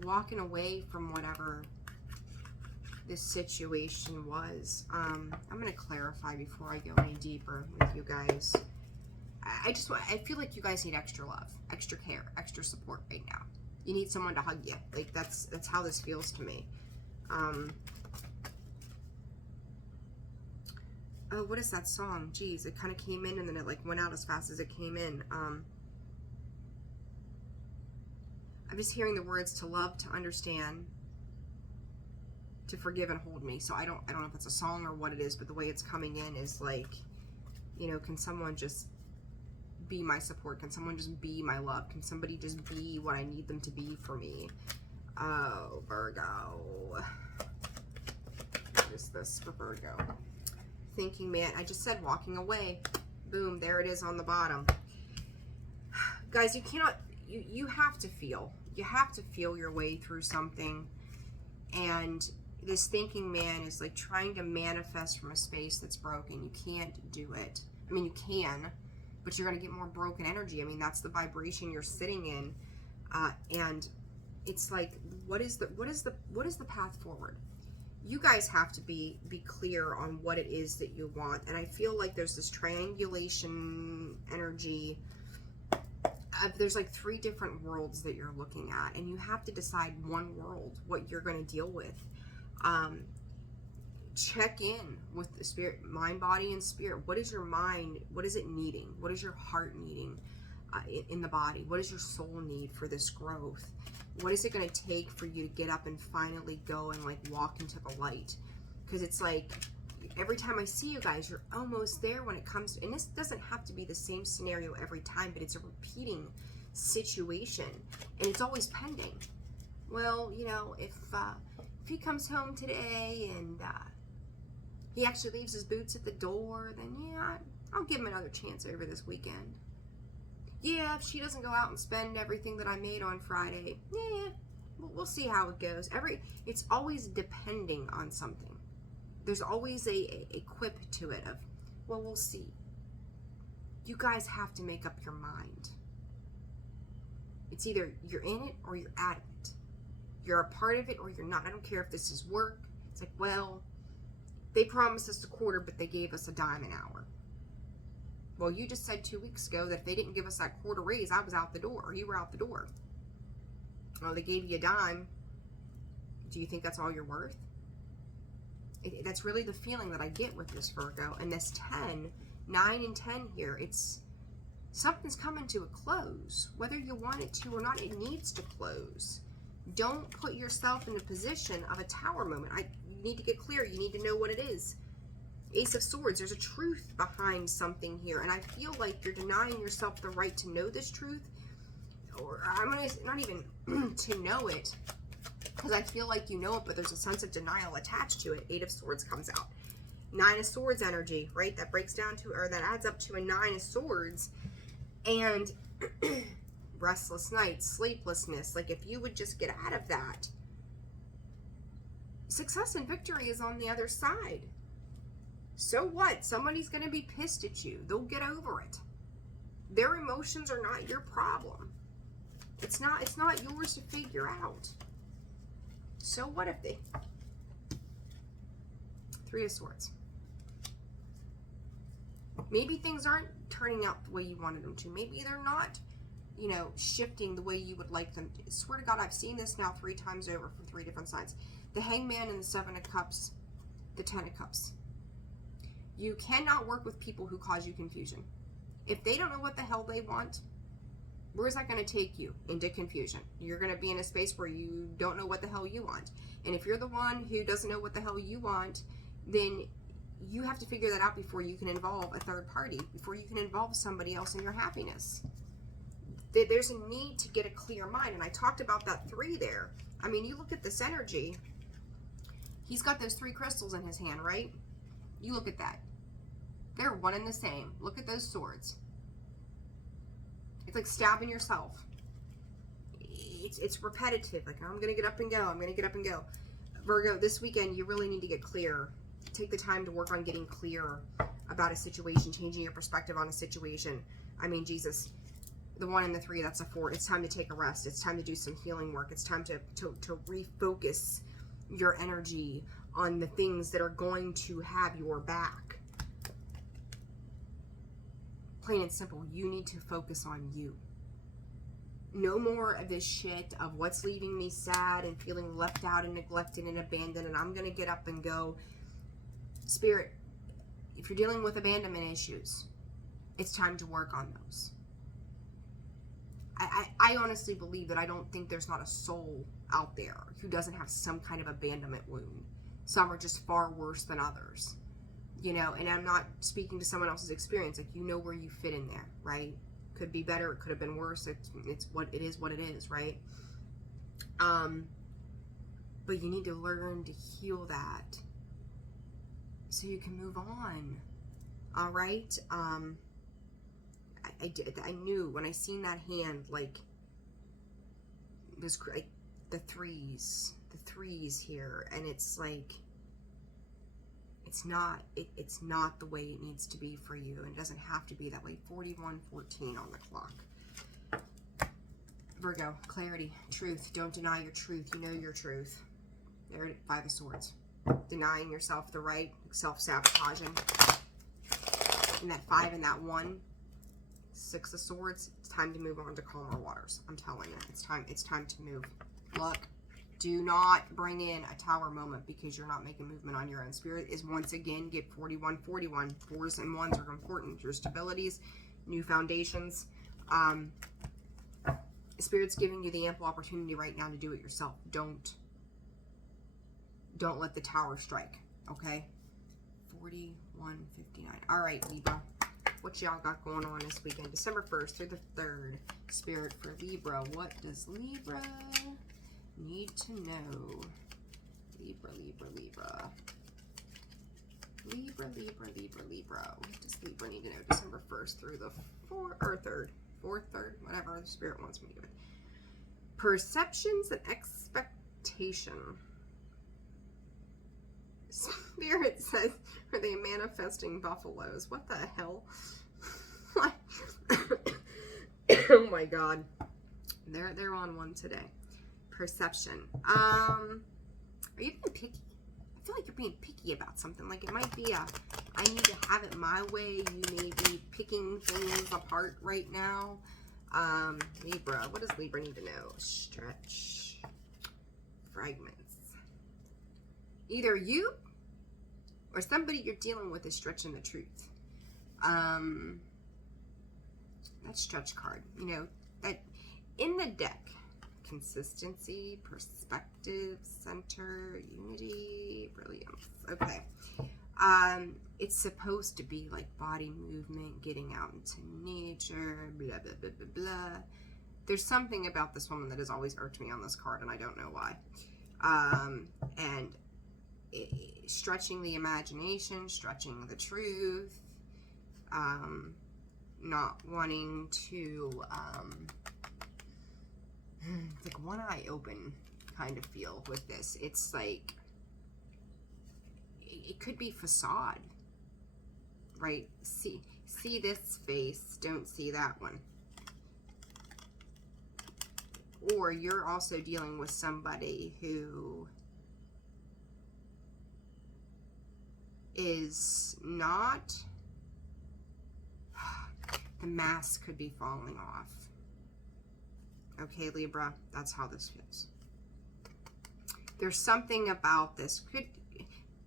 walking away from whatever this situation was. I'm going to clarify before I go any deeper with you guys. I feel like you guys need extra love, extra care, extra support right now. You need someone to hug you. Like, that's how this feels to me. Oh, what is that song? Jeez, it kind of came in and then it like went out as fast as it came in. I'm just hearing the words to love, to understand, to forgive and hold me. So I don't know if it's a song or what it is, but the way it's coming in is like, you know, can someone just be my support? Can someone just be my love? Can somebody just be what I need them to be for me? Oh, Virgo. What is this for Virgo? Thinking man. I just said walking away. Boom, there it is on the bottom. Guys, you cannot, you have to feel. You have to feel your way through something. And this thinking man is like trying to manifest from a space that's broken. You can't do it. I mean, you can, but you're going to get more broken energy. I mean, that's the vibration you're sitting in. And it's like, what is the path forward? You guys have to be clear on what it is that you want. And I feel like there's this triangulation energy. There's like 3 different worlds that you're looking at, and you have to decide one world, what you're going to deal with. Check in with the spirit, mind, body, and spirit. What is your mind? What is it needing? What is your heart needing in the body? What does your soul need for this growth? What is it going to take for you to get up and finally go and like walk into the light? Because it's like every time I see you guys, you're almost there when it comes to, and this doesn't have to be the same scenario every time, but it's a repeating situation, and it's always pending. Well, you know, if he comes home today and he actually leaves his boots at the door, then yeah, I'll give him another chance over this weekend. Yeah, if she doesn't go out and spend everything that I made on Friday, yeah, we'll see how it goes. It's always depending on something. There's always a quip to it of, well, we'll see. You guys have to make up your mind. It's either you're in it or you're out of it. You're a part of it or you're not. I don't care if this is work. It's like, well, they promised us a quarter, but they gave us a dime an hour. Well, you just said 2 weeks ago that if they didn't give us that quarter raise, I was out the door, or you were out the door. Well, they gave you a dime. Do you think that's all you're worth? That's really the feeling that I get with this Virgo. And this 10, 9 and 10 here, it's something's coming to a close. Whether you want it to or not, it needs to close. Don't put yourself in the position of a tower moment. You need to get clear. You need to know what it is. Ace of Swords, there's a truth behind something here. And I feel like you're denying yourself the right to know this truth. Or I'm going to, not even to know it. Because I feel like you know it, but there's a sense of denial attached to it. 8 of Swords comes out. 9 of Swords energy, right? That breaks down to, or that adds up to a 9 of Swords. And restless nights, sleeplessness. Like if you would just get out of that. Success and victory is on the other side. So what? Somebody's going to be pissed at you. They'll get over it. Their emotions are not your problem. It's not yours to figure out. So what if they... 3 of Swords. Maybe things aren't turning out the way you wanted them to. Maybe they're not, you know, shifting the way you would like them to. Swear to God, I've seen this now 3 times over from 3 different sides. The Hangman and the 7 of Cups, the 10 of Cups. You cannot work with people who cause you confusion. If they don't know what the hell they want, where's that going to take you? Into confusion. You're going to be in a space where you don't know what the hell you want. And if you're the one who doesn't know what the hell you want, then you have to figure that out before you can involve a third party, before you can involve somebody else in your happiness. There's a need to get a clear mind. And I talked about that 3 there. I mean, you look at this energy. He's got those 3 crystals in his hand, right? You look at that. They're one and the same. Look at those swords. It's like stabbing yourself. It's repetitive. Like, I'm going to get up and go. I'm going to get up and go. Virgo, this weekend, you really need to get clear. Take the time to work on getting clear about a situation, changing your perspective on a situation. I mean, Jesus, the 1 and the 3, that's a 4. It's time to take a rest. It's time to do some healing work. It's time to refocus your energy on the things that are going to have your back. Plain and simple, you need to focus on you. No more of this shit of what's leaving me sad and feeling left out and neglected and abandoned, and I'm going to get up and go. Spirit, if you're dealing with abandonment issues, it's time to work on those. I honestly believe that I don't think there's not a soul out there who doesn't have some kind of abandonment wound. Some are just far worse than others. You know, and I'm not speaking to someone else's experience. Like, you know where you fit in there, right? Could be better, it could have been worse. It's what it is, right? But you need to learn to heal that so you can move on. All right? I knew when I seen that hand, like, this, like, the threes here, and it's like, it's not the way it needs to be for you, and it doesn't have to be that way. 41:14 on the clock. Virgo, clarity, truth. Don't deny your truth. You know your truth. There, 5 of Swords. Denying yourself the right, self-sabotaging. And that 5 and that 1, 6 of Swords. It's time to move on to calmer waters. I'm telling you, it's time to move. Look, do not bring in a tower moment because you're not making movement on your own. Spirit is once again, get 41:41. 4s and 1s are important. Your stabilities, new foundations. Spirit's giving you the ample opportunity right now to do it yourself. Don't let the tower strike, okay? 41:59. All right, Libra. What y'all got going on this weekend? December 1st through the 3rd. Spirit for Libra. What does Libra need to know? Libra. What does Libra need to know? December 1st through the 4th, 3rd, whatever the Spirit wants me to give it. Perceptions and expectation. Spirit says, are they manifesting buffaloes? What the hell? Oh my God. They're on one today. Perception. Are you being picky? I feel like you're being picky about something. Like, it might be I need to have it my way. You may be picking things apart right now. Libra. What does Libra need to know? Stretch. Fragments. Either you or somebody you're dealing with is stretching the truth. That stretch card, you know, that in the deck, consistency, perspective, center, unity, brilliance. Okay. It's supposed to be like body movement, getting out into nature, blah, blah, blah, blah, blah. There's something about this woman that has always irked me on this card, and I don't know why. And stretching the imagination, stretching the truth, not wanting to, it's like one eye open kind of feel with this. It's like, it could be facade, right? See this face, don't see that one. Or you're also dealing with somebody who is not, the mask could be falling off. Okay, Libra, that's how this feels. There's something about this.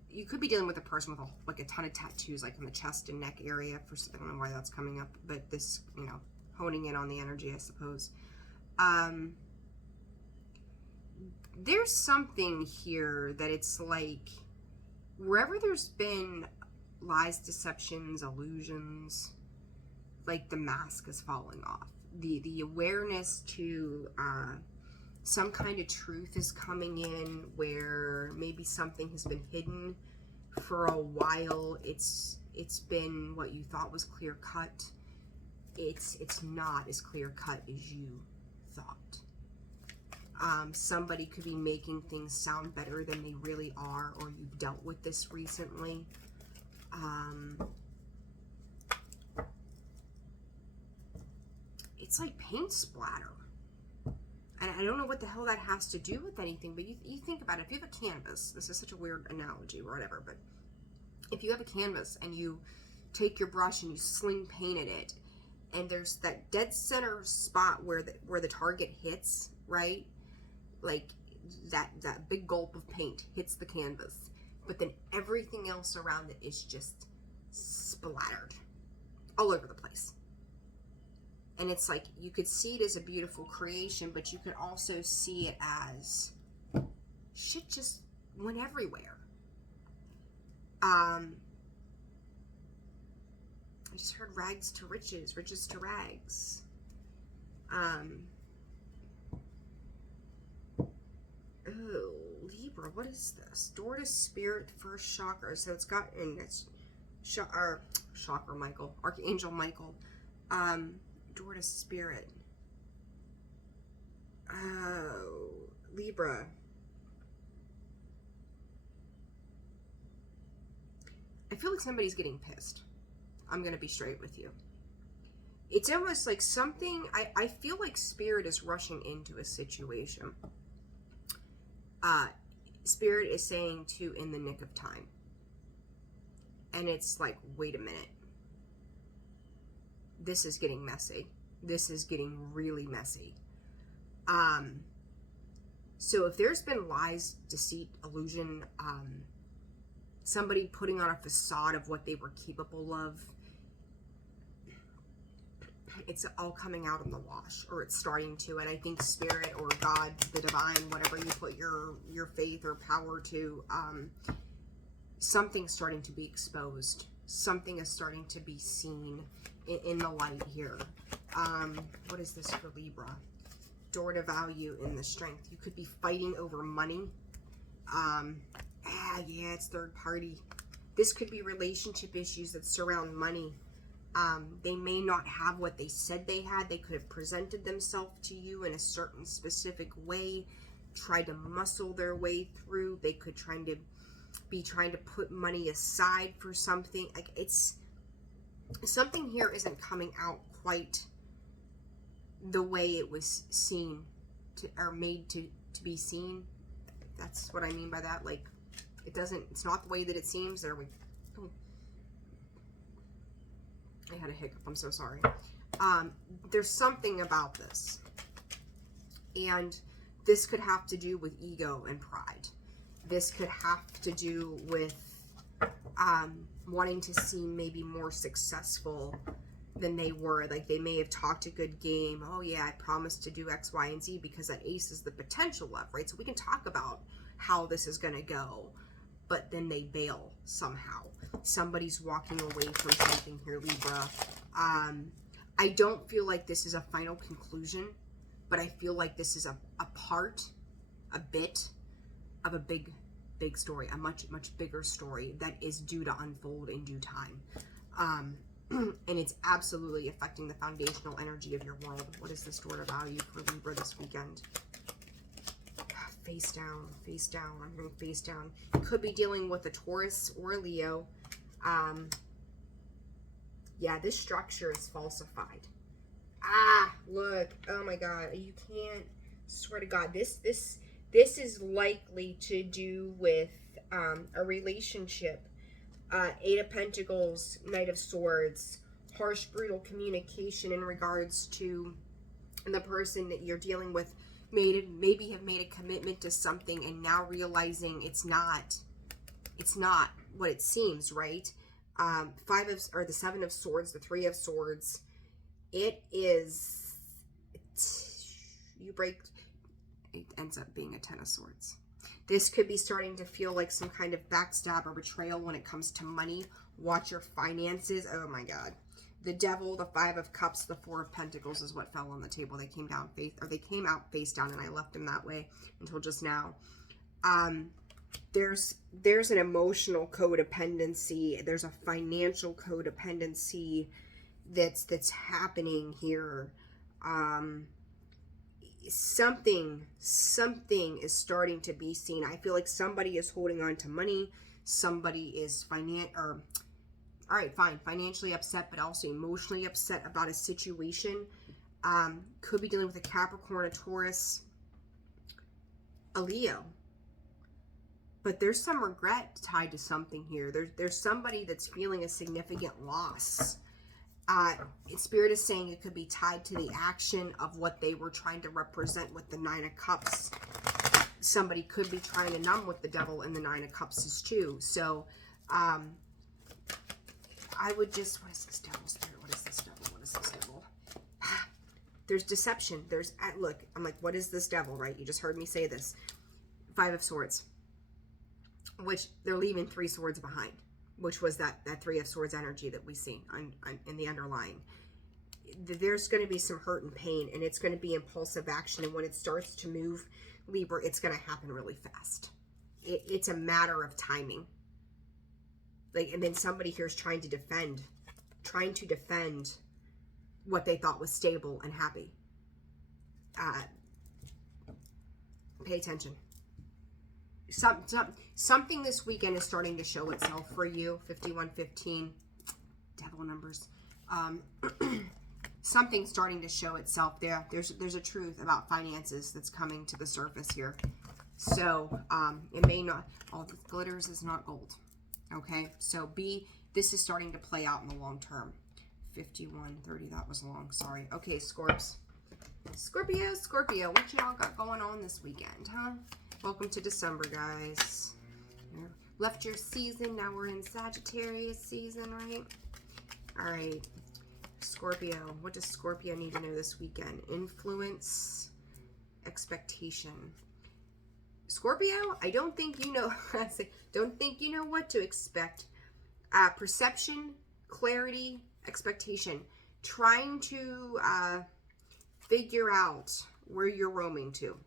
You could be dealing with a person with like a ton of tattoos, like in the chest and neck area. I don't know why that's coming up, but this, you know, honing in on the energy, I suppose. There's something here that it's like, wherever there's been lies, deceptions, illusions, like the mask is falling off. The awareness to some kind of truth is coming in, where maybe something has been hidden for a while. It's been what you thought was clear cut. It's not as clear cut as you thought. Somebody could be making things sound better than they really are, or you've dealt with this recently. It's like paint splatter. And I don't know what the hell that has to do with anything, but you think about it. If you have a canvas, this is such a weird analogy or whatever, but if you have a canvas and you take your brush and you sling paint at it, and there's that dead center spot where the target hits, right? Like that big gulp of paint hits the canvas, but then everything else around it is just splattered all over the place. And it's like, you could see it as a beautiful creation, but you could also see it as shit just went everywhere. I just heard rags to riches, riches to rags. Oh, Libra, what is this? Door to Spirit, first chakra. So it's got, and it's chakra Michael, Archangel Michael. Door to Spirit. Oh, Libra. I feel like somebody's getting pissed. I'm going to be straight with you. It's almost like something, I feel like Spirit is rushing into a situation. Spirit is saying to in the nick of time. And it's like, wait a minute. This is getting messy. This is getting really messy. So if there's been lies, deceit, illusion, somebody putting on a facade of what they were capable of, it's all coming out in the wash, or it's starting to. And I think Spirit or God, the divine, whatever you put your faith or power to, something's starting to be exposed. Something is starting to be seen in the light here. What is this for Libra? Door to value in the strength. You could be fighting over money. Yeah, it's third party. This could be relationship issues that surround money. They may not have what they said they had. They could have presented themselves to you in a certain specific way, tried to muscle their way through. They could be trying to put money aside for something. Like, it's something here isn't coming out quite the way it was seen or made to be seen. That's what I mean by that. Like, it's not the way that it seems. There we go. I had a hiccup. I'm so sorry. There's something about this. And this could have to do with ego and pride. This could have to do with wanting to seem maybe more successful than they were. Like, they may have talked a good game. Oh yeah, I promised to do X, Y, and Z, because that ace is the potential of, right? So we can talk about how this is going to go, but then they bail somehow. Somebody's walking away from something here, Libra. I don't feel like this is a final conclusion, but I feel like this is a bit of a big story, a much bigger story that is due to unfold in due time. And it's absolutely affecting the foundational energy of your world. What is this door to value for Libra this weekend? Face down, face down. I'm hearing face down. You could be dealing with a Taurus or a Leo. Yeah, this structure is falsified. Look. Oh my God. You can't. Swear to God. This is likely to do with a relationship. Eight of Pentacles, Knight of Swords, harsh, brutal communication in regards to the person that you're dealing with. Maybe have made a commitment to something and now realizing it's not what it seems, right? The Seven of Swords, the Three of Swords. It ends up being a Ten of Swords. This could be starting to feel like some kind of backstab or betrayal when it comes to money. Watch your finances. Oh my God. The Devil, the Five of Cups, the Four of Pentacles is what fell on the table. They came out face down, and I left them that way until just now. There's an emotional codependency. There's a financial codependency that's happening here. something is starting to be seen. I feel like somebody is holding on to money. Somebody is financially upset, but also emotionally upset about a situation. Could be dealing with a Capricorn, a Taurus, a Leo. But there's some regret tied to something here. There's somebody that's feeling a significant loss. Spirit is saying it could be tied to the action of what they were trying to represent with the Nine of Cups. Somebody could be trying to numb what the Devil and the Nine of Cups is too. So, I would just, what is this Devil Spirit? What is this Devil? What is this Devil? There's deception. Look, I'm like, what is this Devil, right? You just heard me say this. Five of Swords. Which they're leaving 3 swords behind. Which was that 3 of Swords energy that we see in the underlying. There's going to be some hurt and pain, and it's going to be impulsive action, and when it starts to move, Libra, it's going to happen really fast. It's a matter of timing. Like, and then somebody here is trying to defend what they thought was stable and happy. Pay attention. Something this weekend is starting to show itself for you. 5115, Devil numbers. Something's starting to show itself there. There's a truth about finances that's coming to the surface here. So it may not, all the glitters is not gold. Okay, so this is starting to play out in the long term. 5130, that was long, sorry. Okay, Scorpio, what y'all got going on this weekend, huh? Welcome to December, guys. You left your season, now we're in Sagittarius season, right? All right, Scorpio. What does Scorpio need to know this weekend? Influence, expectation. Scorpio, I don't think you know. Don't think you know what to expect. Perception, clarity, expectation. Trying to figure out where you're roaming to.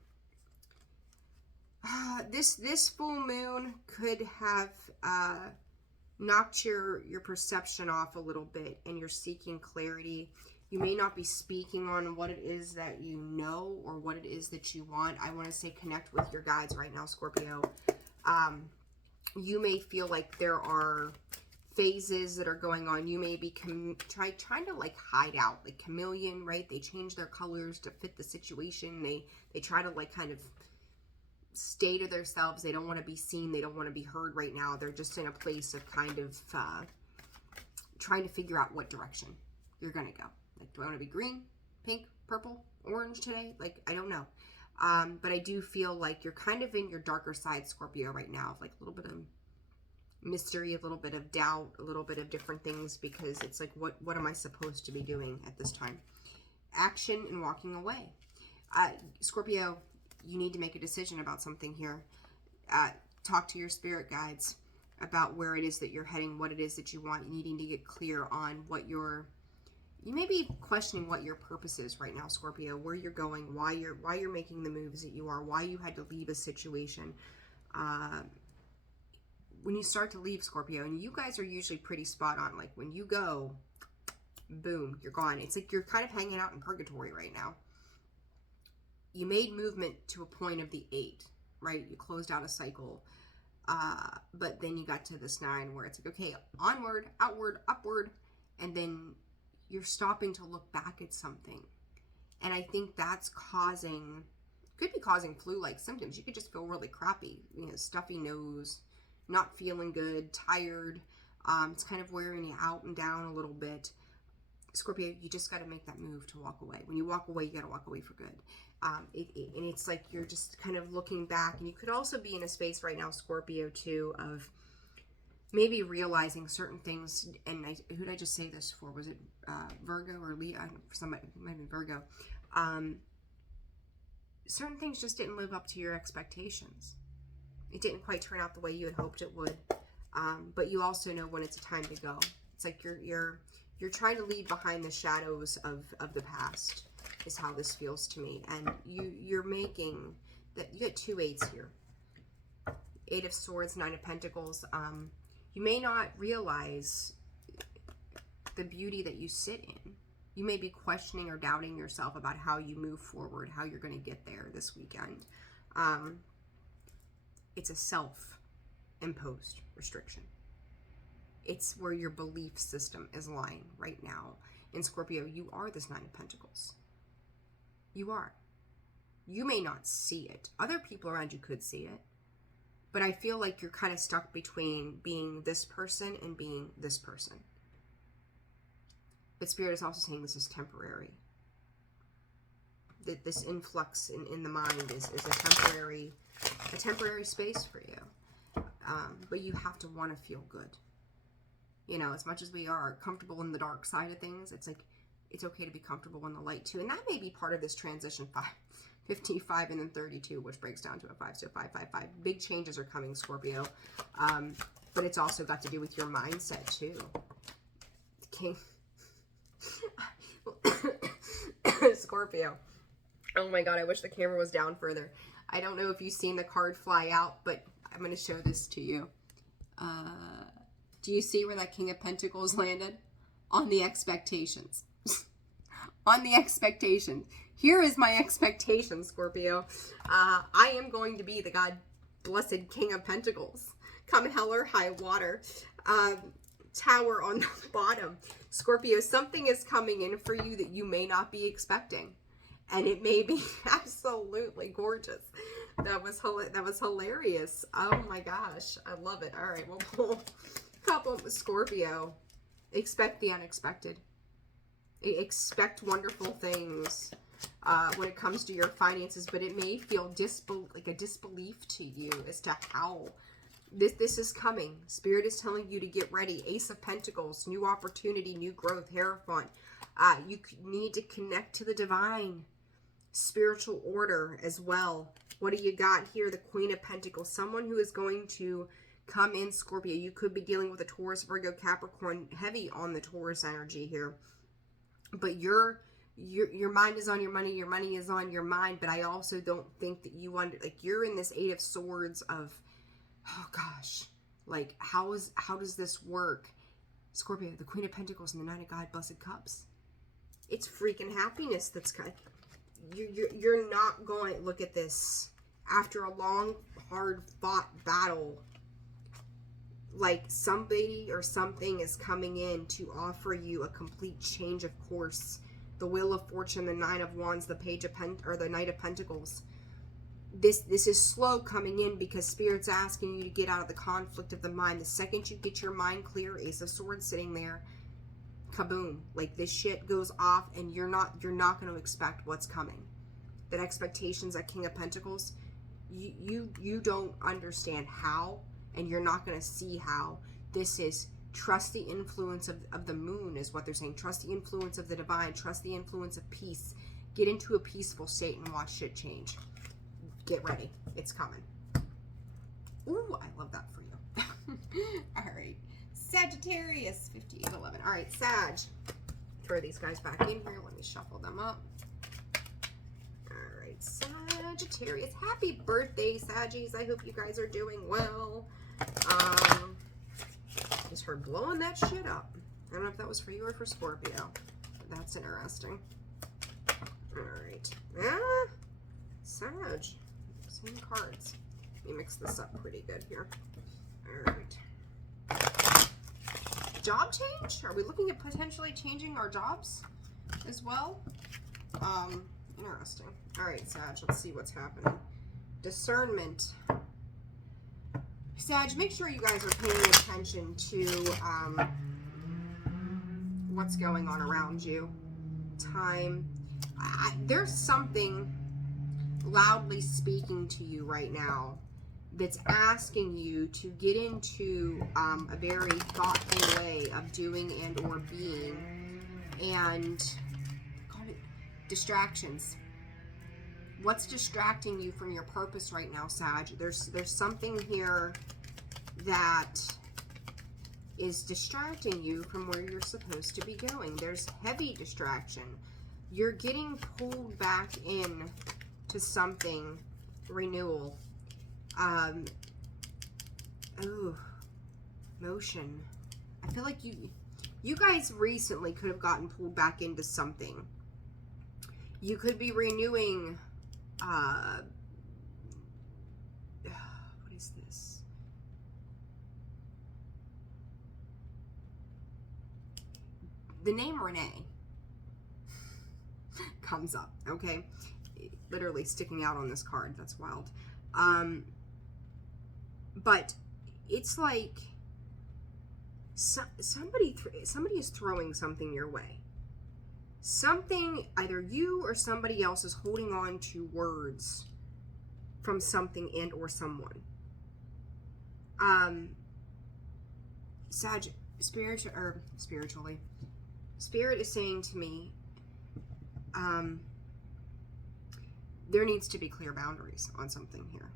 This full moon could have knocked your perception off a little bit, and you're seeking clarity. You may not be speaking on what it is that you know or what it is that you want. I want to say connect with your guides right now, Scorpio. You may feel like there are phases that are going on. You may be trying to like hide out, like chameleon, right? They change their colors to fit the situation. They try to like kind of stay to themselves. They don't want to be seen. They don't want to be heard right now. They're just in a place of kind of trying to figure out what direction you're going to go. Like, do I want to be green, pink, purple, orange today? Like, I don't know. But I do feel like you're kind of in your darker side, Scorpio, right now. Like a little bit of mystery, a little bit of doubt, a little bit of different things, because it's like, what am I supposed to be doing at this time? Action and walking away. Scorpio, you need to make a decision about something here. Talk to your spirit guides about where it is that you're heading, what it is that you want. You needing to get clear on what you may be questioning what your purpose is right now, Scorpio, where you're going, why you're making the moves that you are, why you had to leave a situation. When you start to leave, Scorpio, and you guys are usually pretty spot on, like when you go, boom, you're gone. It's like you're kind of hanging out in purgatory right now. You made movement to a point of the 8, right? You closed out a cycle. But then you got to this 9 where it's like, okay, onward, outward, upward. And then you're stopping to look back at something. And I think that's could be causing flu-like symptoms. You could just feel really crappy. You know, stuffy nose, not feeling good, tired. It's kind of wearing you out and down a little bit. Scorpio, you just got to make that move to walk away. When you walk away, you got to walk away for good. And it's like you're just kind of looking back. And you could also be in a space right now, Scorpio, too, of maybe realizing certain things. And who did I just say this for? Was it Virgo or Leo? Somebody, it might have been Virgo. Certain things just didn't live up to your expectations. It didn't quite turn out the way you had hoped it would. But you also know when it's a time to go. It's like you're trying to leave behind the shadows of the past, is how this feels to me. And you're making that. You got 2 8s here. 8 of Swords, 9 of Pentacles. You may not realize the beauty that you sit in. You may be questioning or doubting yourself about how you move forward, how you're going to get there this weekend. It's a self-imposed restriction. It's where your belief system is lying right now. In Scorpio, you are this Nine of Pentacles. You are. You may not see it. Other people around you could see it. But I feel like you're kind of stuck between being this person and being this person. But Spirit is also saying this is temporary. That this influx in the mind is a temporary space for you. But you have to want to feel good. You know, as much as we are comfortable in the dark side of things, it's like, it's okay to be comfortable in the light too. And that may be part of this transition 55 and then 32, which breaks down to a 5. So 5, 5, 5. Big changes are coming, Scorpio. But it's also got to do with your mindset too. King. Scorpio. Oh my God, I wish the camera was down further. I don't know if you've seen the card fly out, but I'm going to show this to you. Do you see where that King of Pentacles landed? On the expectations. On the expectations. Here is my expectation, Scorpio. I am going to be the God-blessed King of Pentacles. Come hell or high water. Tower on the bottom. Scorpio, something is coming in for you that you may not be expecting. And it may be absolutely gorgeous. That was hilarious. Oh my gosh. I love it. All right, we'll pull a couple of Scorpio. Expect the unexpected. Expect wonderful things when it comes to your finances, but it may feel like a disbelief to you as to how this is coming. Spirit is telling you to get ready. Ace of Pentacles, new opportunity, new growth, Hierophant. You need to connect to the divine spiritual order as well. What do you got here? The Queen of Pentacles, someone who is going to come in, Scorpio. You could be dealing with a Taurus, Virgo, Capricorn, heavy on the Taurus energy here. But your mind is on your money is on your mind. But I also don't think that you're in this 8 of Swords of, oh gosh, like how does this work? Scorpio, the Queen of Pentacles and the Knight of God-blessed Cups. It's freaking happiness that's kind. You're not going. Look at this. After a long, hard fought battle, like somebody or something is coming in to offer you a complete change of course. The Wheel of Fortune, the Nine of Wands, the Page of the Knight of Pentacles. This is slow coming in because Spirit's asking you to get out of the conflict of the mind. The second you get your mind clear, Ace of Swords sitting there, kaboom! Like this shit goes off, and you're not going to expect what's coming. That expectations at King of Pentacles, you don't understand how. And you're not going to see how. This is trust the influence of the moon is what they're saying. Trust the influence of the divine. Trust the influence of peace. Get into a peaceful state and watch shit change. Get ready. It's coming. Ooh, I love that for you. All right. Sagittarius, 5811. All right, Sag. Throw these guys back in here. Let me shuffle them up. All right, Sagittarius. Happy birthday, Saggies. I hope you guys are doing well. Just heard blowing that shit up. I don't know if that was for you or for Scorpio. But that's interesting. Alright. Sag. Same cards. Let me mix this up pretty good here. Alright. Job change? Are we looking at potentially changing our jobs as well? Interesting. Alright, Sag. Let's see what's happening. Discernment. Sag, make sure you guys are paying attention to what's going on around you. Time. There's something loudly speaking to you right now that's asking you to get into a very thoughtful way of doing and or being. And distractions. What's distracting you from your purpose right now, Sag? There's something here that is distracting you from where you're supposed to be going. There's heavy distraction. You're getting pulled back in to something. Renewal. Motion. I feel like You guys recently could have gotten pulled back into something. You could be renewing, what is this? The name Renee comes up, okay? Literally sticking out on this card. That's wild. But it's like somebody is throwing something your way. Something, either you or somebody else is holding on to words from something and or someone. Spiritually, Spirit is saying to me, there needs to be clear boundaries on something here.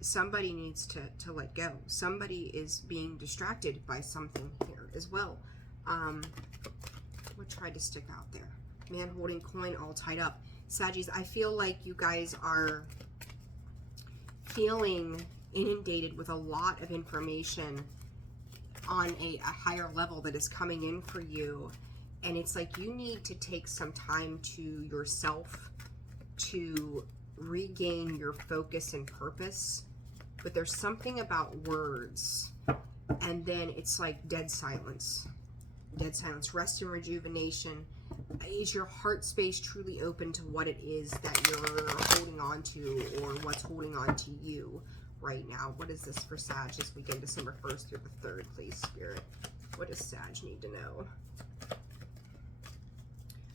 Somebody needs to let go. Somebody is being distracted by something here as well. What tried to stick out there? Man holding coin all tied up. Saggies, I feel like you guys are feeling inundated with a lot of information on a higher level that is coming in for you. And it's like you need to take some time to yourself to regain your focus and purpose. But there's something about words. And then it's like dead silence. Dead silence. Rest and rejuvenation. Is your heart space truly open to what it is that you're holding on to, or what's holding on to you right now? What is this for Sag this weekend, December 1st through the 3rd, please, Spirit? What does Sag need to know?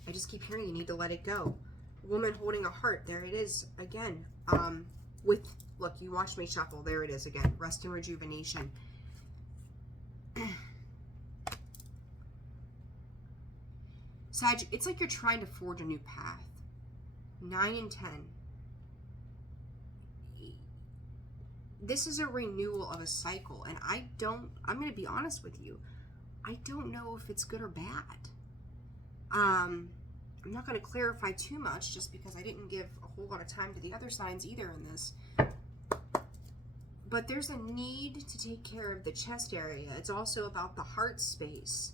I just keep hearing you need to let it go. Woman holding a heart. There it is again. Look, you watched me shuffle. There it is again. Rest and rejuvenation. Sag, it's like you're trying to forge a new path. 9 and 10. This is a renewal of a cycle, and I'm going to be honest with you, I don't know if it's good or bad. I'm not going to clarify too much just because I didn't give a whole lot of time to the other signs either in this. But there's a need to take care of the chest area. It's also about the heart space.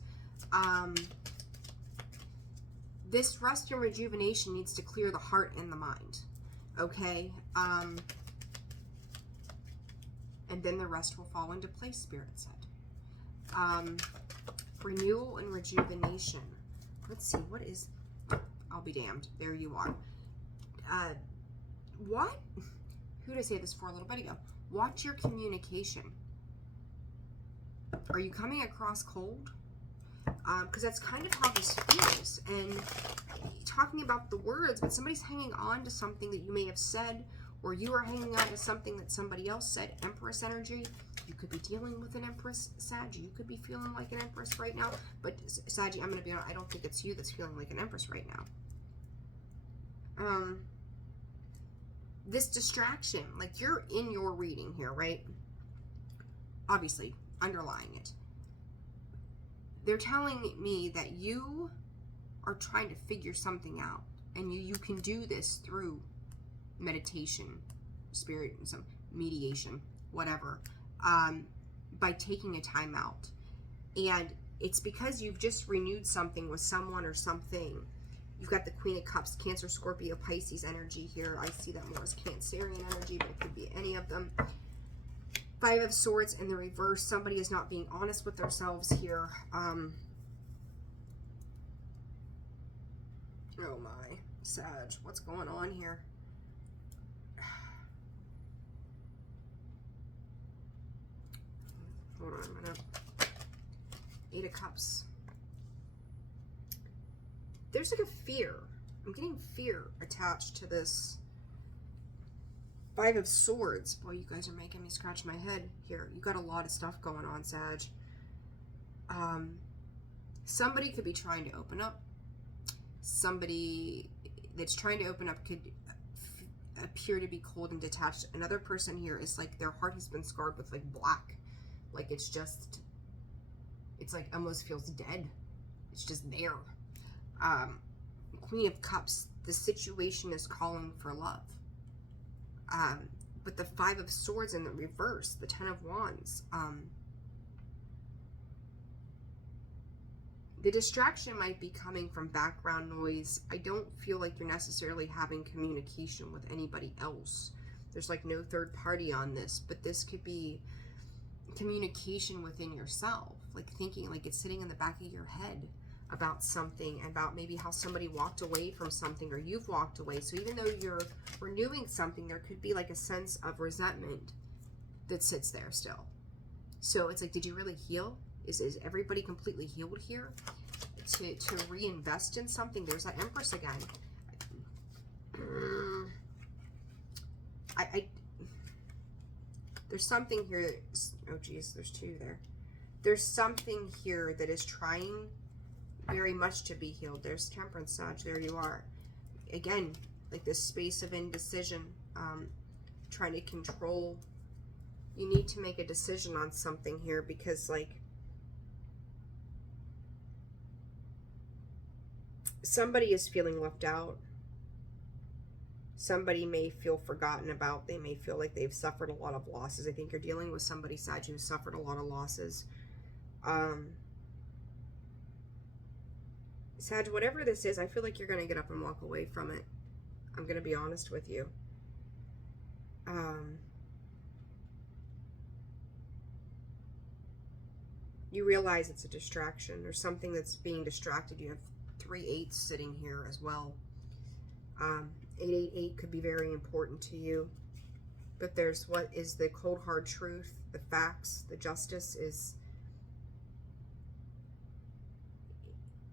This rest and rejuvenation needs to clear the heart and the mind. Okay? And then the rest will fall into place, Spirit said. Renewal and rejuvenation. Let's see, what is... I'll be damned. There you are. What? Who did I say this for a little bit ago? Watch your communication. Are you coming across cold? Because that's kind of how this feels. And talking about the words, but somebody's hanging on to something that you may have said, or you are hanging on to something that somebody else said. Empress energy. You could be dealing with an Empress, Sag. You could be feeling like an Empress right now. But Sag, I'm going to be honest, I don't think it's you that's feeling like an Empress right now. This distraction, like you're in your reading here, right? Obviously, underlying it. They're telling me that you are trying to figure something out, and you can do this through meditation, spirit, and some mediation, whatever, by taking a time out. And it's because you've just renewed something with someone or something. You've got the Queen of Cups, Cancer, Scorpio, Pisces energy here. I see that more as Cancerian energy, but it could be any of them. 5 of Swords in the reverse. Somebody is not being honest with themselves here. Oh my, Sag, what's going on here? Hold on a minute. 8 of Cups. There's like a fear. I'm getting fear attached to this 5 of Swords. Boy, you guys are making me scratch my head here. You got a lot of stuff going on, Sag. Somebody could be trying to open up. Somebody that's trying to open up could appear to be cold and detached. Another person here is like their heart has been scarred with like black. Like it's like almost feels dead. It's just there. Queen of Cups, the situation is calling for love. But the 5 of Swords in the reverse, the 10 of Wands, The distraction might be coming from background noise. I don't feel like you're necessarily having communication with anybody else. There's like no third party on this, but this could be communication within yourself, like thinking, like it's sitting in the back of your head about something, about maybe how somebody walked away from something or you've walked away. So even though you're renewing something, there could be like a sense of resentment that sits there still. So it's like, did you really heal? Is everybody completely healed here? To reinvest in something. There's that Empress again. There's something here. Oh geez, there's two there. There's something here that is trying very much to be healed. There's Temperance, Sag. There you are. Again, like this space of indecision, trying to control. You need to make a decision on something here, because like somebody is feeling left out. Somebody may feel forgotten about. They may feel like they've suffered a lot of losses. I think you're dealing with somebody, Sag, who's suffered a lot of losses. Sag, whatever this is, I feel like you're going to get up and walk away from it. I'm going to be honest with you. You realize it's a distraction or something that's being distracted. You have 3 8s sitting here as well. 888 could be very important to you. But there's what is the cold hard truth, the facts, the justice is,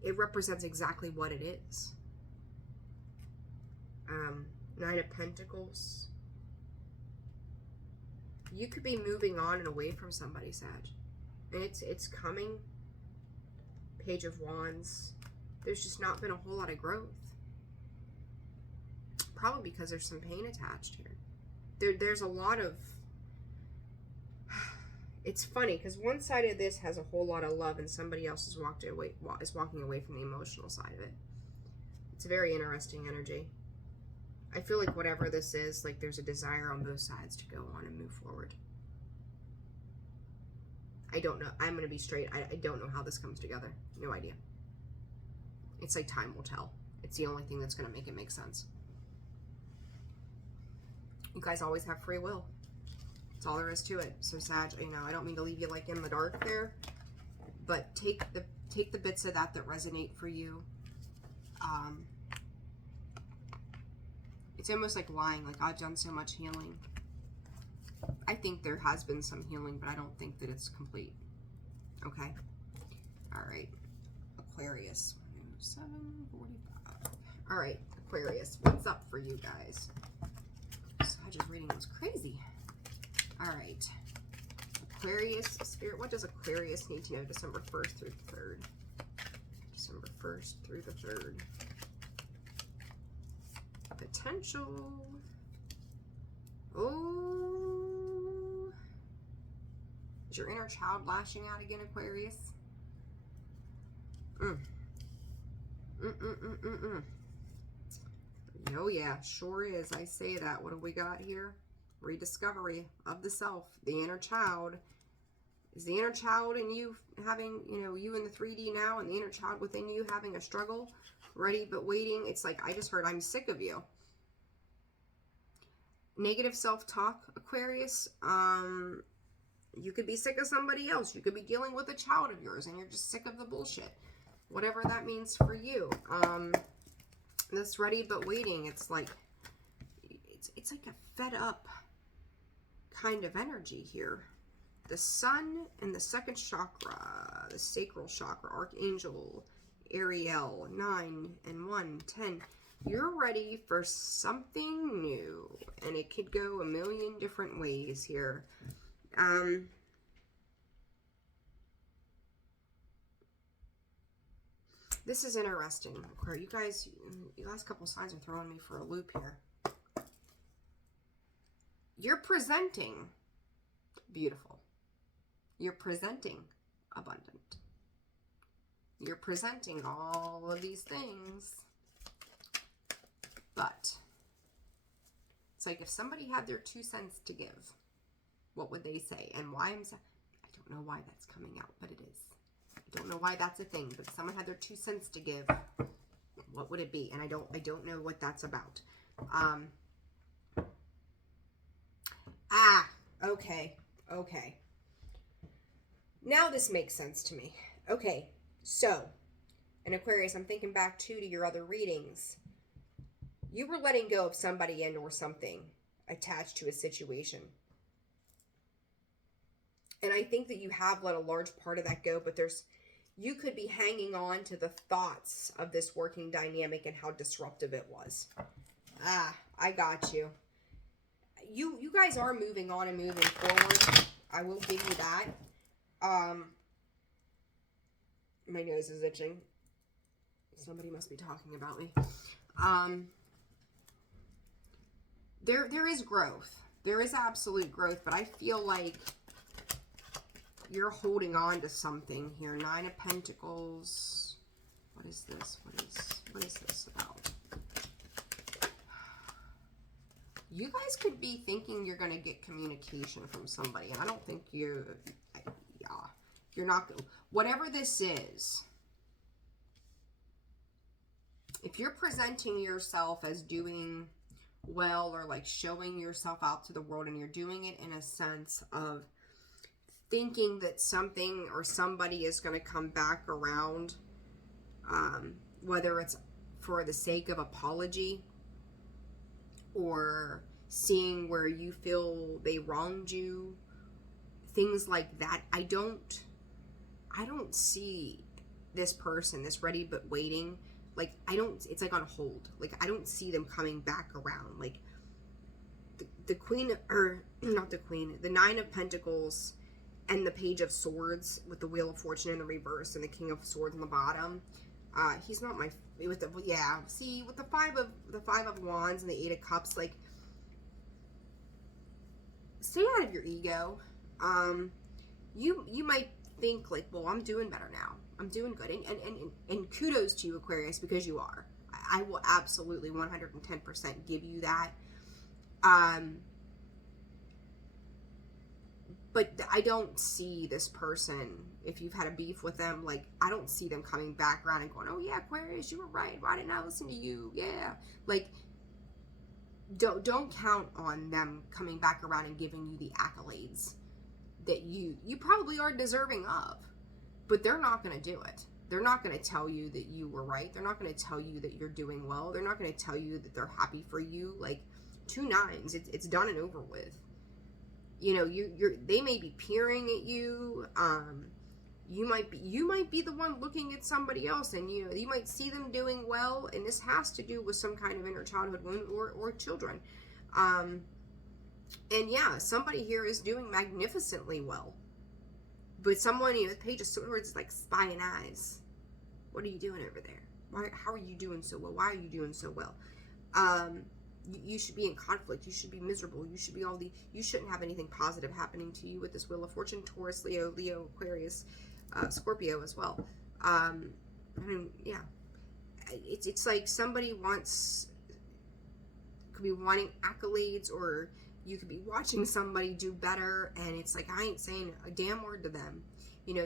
it represents exactly what it is. 9 of Pentacles. You could be moving on and away from somebody, Sag. And it's coming. Page of Wands. There's just not been a whole lot of growth. Probably because there's some pain attached here. There's a lot of... It's funny, because one side of this has a whole lot of love and somebody else is walking away from the emotional side of it. It's a very interesting energy. I feel like whatever this is, like there's a desire on both sides to go on and move forward. I don't know. I'm going to be straight. I don't know how this comes together. No idea. It's like time will tell. It's the only thing that's going to make it make sense. You guys always have free will. That's all there is to it. So Sag, you know, I don't mean to leave you like in the dark there, but take the bits of that resonate for you. It's almost like lying. Like, I've done so much healing. I think there has been some healing, but I don't think that it's complete. Okay. All right. Aquarius. 7:45. All right, Aquarius. What's up for you guys? Sag's reading was crazy. All right. Aquarius Spirit. What does Aquarius need to know December 1st through the 3rd? December 1st through the 3rd. Potential. Oh. Is your inner child lashing out again, Aquarius? Oh yeah, sure is. I say that. What do we got here? Rediscovery of the self. The inner child. Is the inner child in you having, you know, you in the 3D now, and the inner child within you having a struggle? Ready but waiting. It's like, I just heard, I'm sick of you. Negative self-talk, Aquarius. You could be sick of somebody else. You could be dealing with a child of yours and you're just sick of the bullshit. Whatever that means for you. This ready but waiting, it's like a fed up kind of energy here. The sun and the 2nd chakra, the sacral chakra, Archangel Ariel, 9 and 1, 10. You're ready for something new, and it could go a million different ways here. This is interesting. You guys, the last couple signs are throwing me for a loop here. You're presenting beautiful. You're presenting abundant. You're presenting all of these things. But it's like if somebody had their 2 cents to give, what would they say? And why I don't know why that's coming out, but it is. I Don't know why that's a thing, but someone had their 2 cents to give. What would it be? And I don't know what that's about. Okay. Okay. Now this makes sense to me. Okay. So, in Aquarius, I'm thinking back to your other readings. You were letting go of somebody and or something attached to a situation. And I think that you have let a large part of that go, but you could be hanging on to the thoughts of this working dynamic and how disruptive it was. I got you. You guys are moving on and moving forward. I will give you that. My nose is itching. Somebody must be talking about me. There is growth. There is absolute growth, but I feel like you're holding on to something here. 9 of Pentacles. What is this? What is this about? You guys could be thinking you're going to get communication from somebody, and I don't think you're not. Whatever this is, if you're presenting yourself as doing well or like showing yourself out to the world, and you're doing it in a sense of thinking that something or somebody is going to come back around, whether it's for the sake of apology or seeing where you feel they wronged you, things like that. I don't see this person, this ready but waiting. Like, it's like on hold. Like, I don't see them coming back around. Like, the queen, or not the queen, the 9 of Pentacles and the Page of Swords with the Wheel of Fortune in the reverse and the King of Swords on the bottom. He's not my, with the, yeah, see, with the 5 of Wands and the 8 of Cups, like, stay out of your ego. You might think like, well, I'm doing better now. I'm doing good. And kudos to you, Aquarius, because you are. I will absolutely 110% give you that. But I don't see this person, if you've had a beef with them, like, I don't see them coming back around and going, oh yeah, Aquarius, you were right. Why didn't I listen to you? Yeah. Like, don't count on them coming back around and giving you the accolades that you probably are deserving of, but they're not going to do it. They're not going to tell you that you were right. They're not going to tell you that you're doing well. They're not going to tell you that they're happy for you. Like, 2 9s, it's done and over with. You know, they may be peering at you. You might be the one looking at somebody else, and you might see them doing well, and this has to do with some kind of inner childhood wound or children. And yeah, somebody here is doing magnificently well. But someone, the Page of Swords is like spying eyes. What are you doing over there? How are you doing so well? Why are you doing so well? You should be in conflict. You should be miserable. You should be you shouldn't have anything positive happening to you with this Wheel of Fortune. Taurus, Leo, Aquarius, Scorpio as well. I mean, yeah. It's like somebody could be wanting accolades, or you could be watching somebody do better, and it's like, I ain't saying a damn word to them.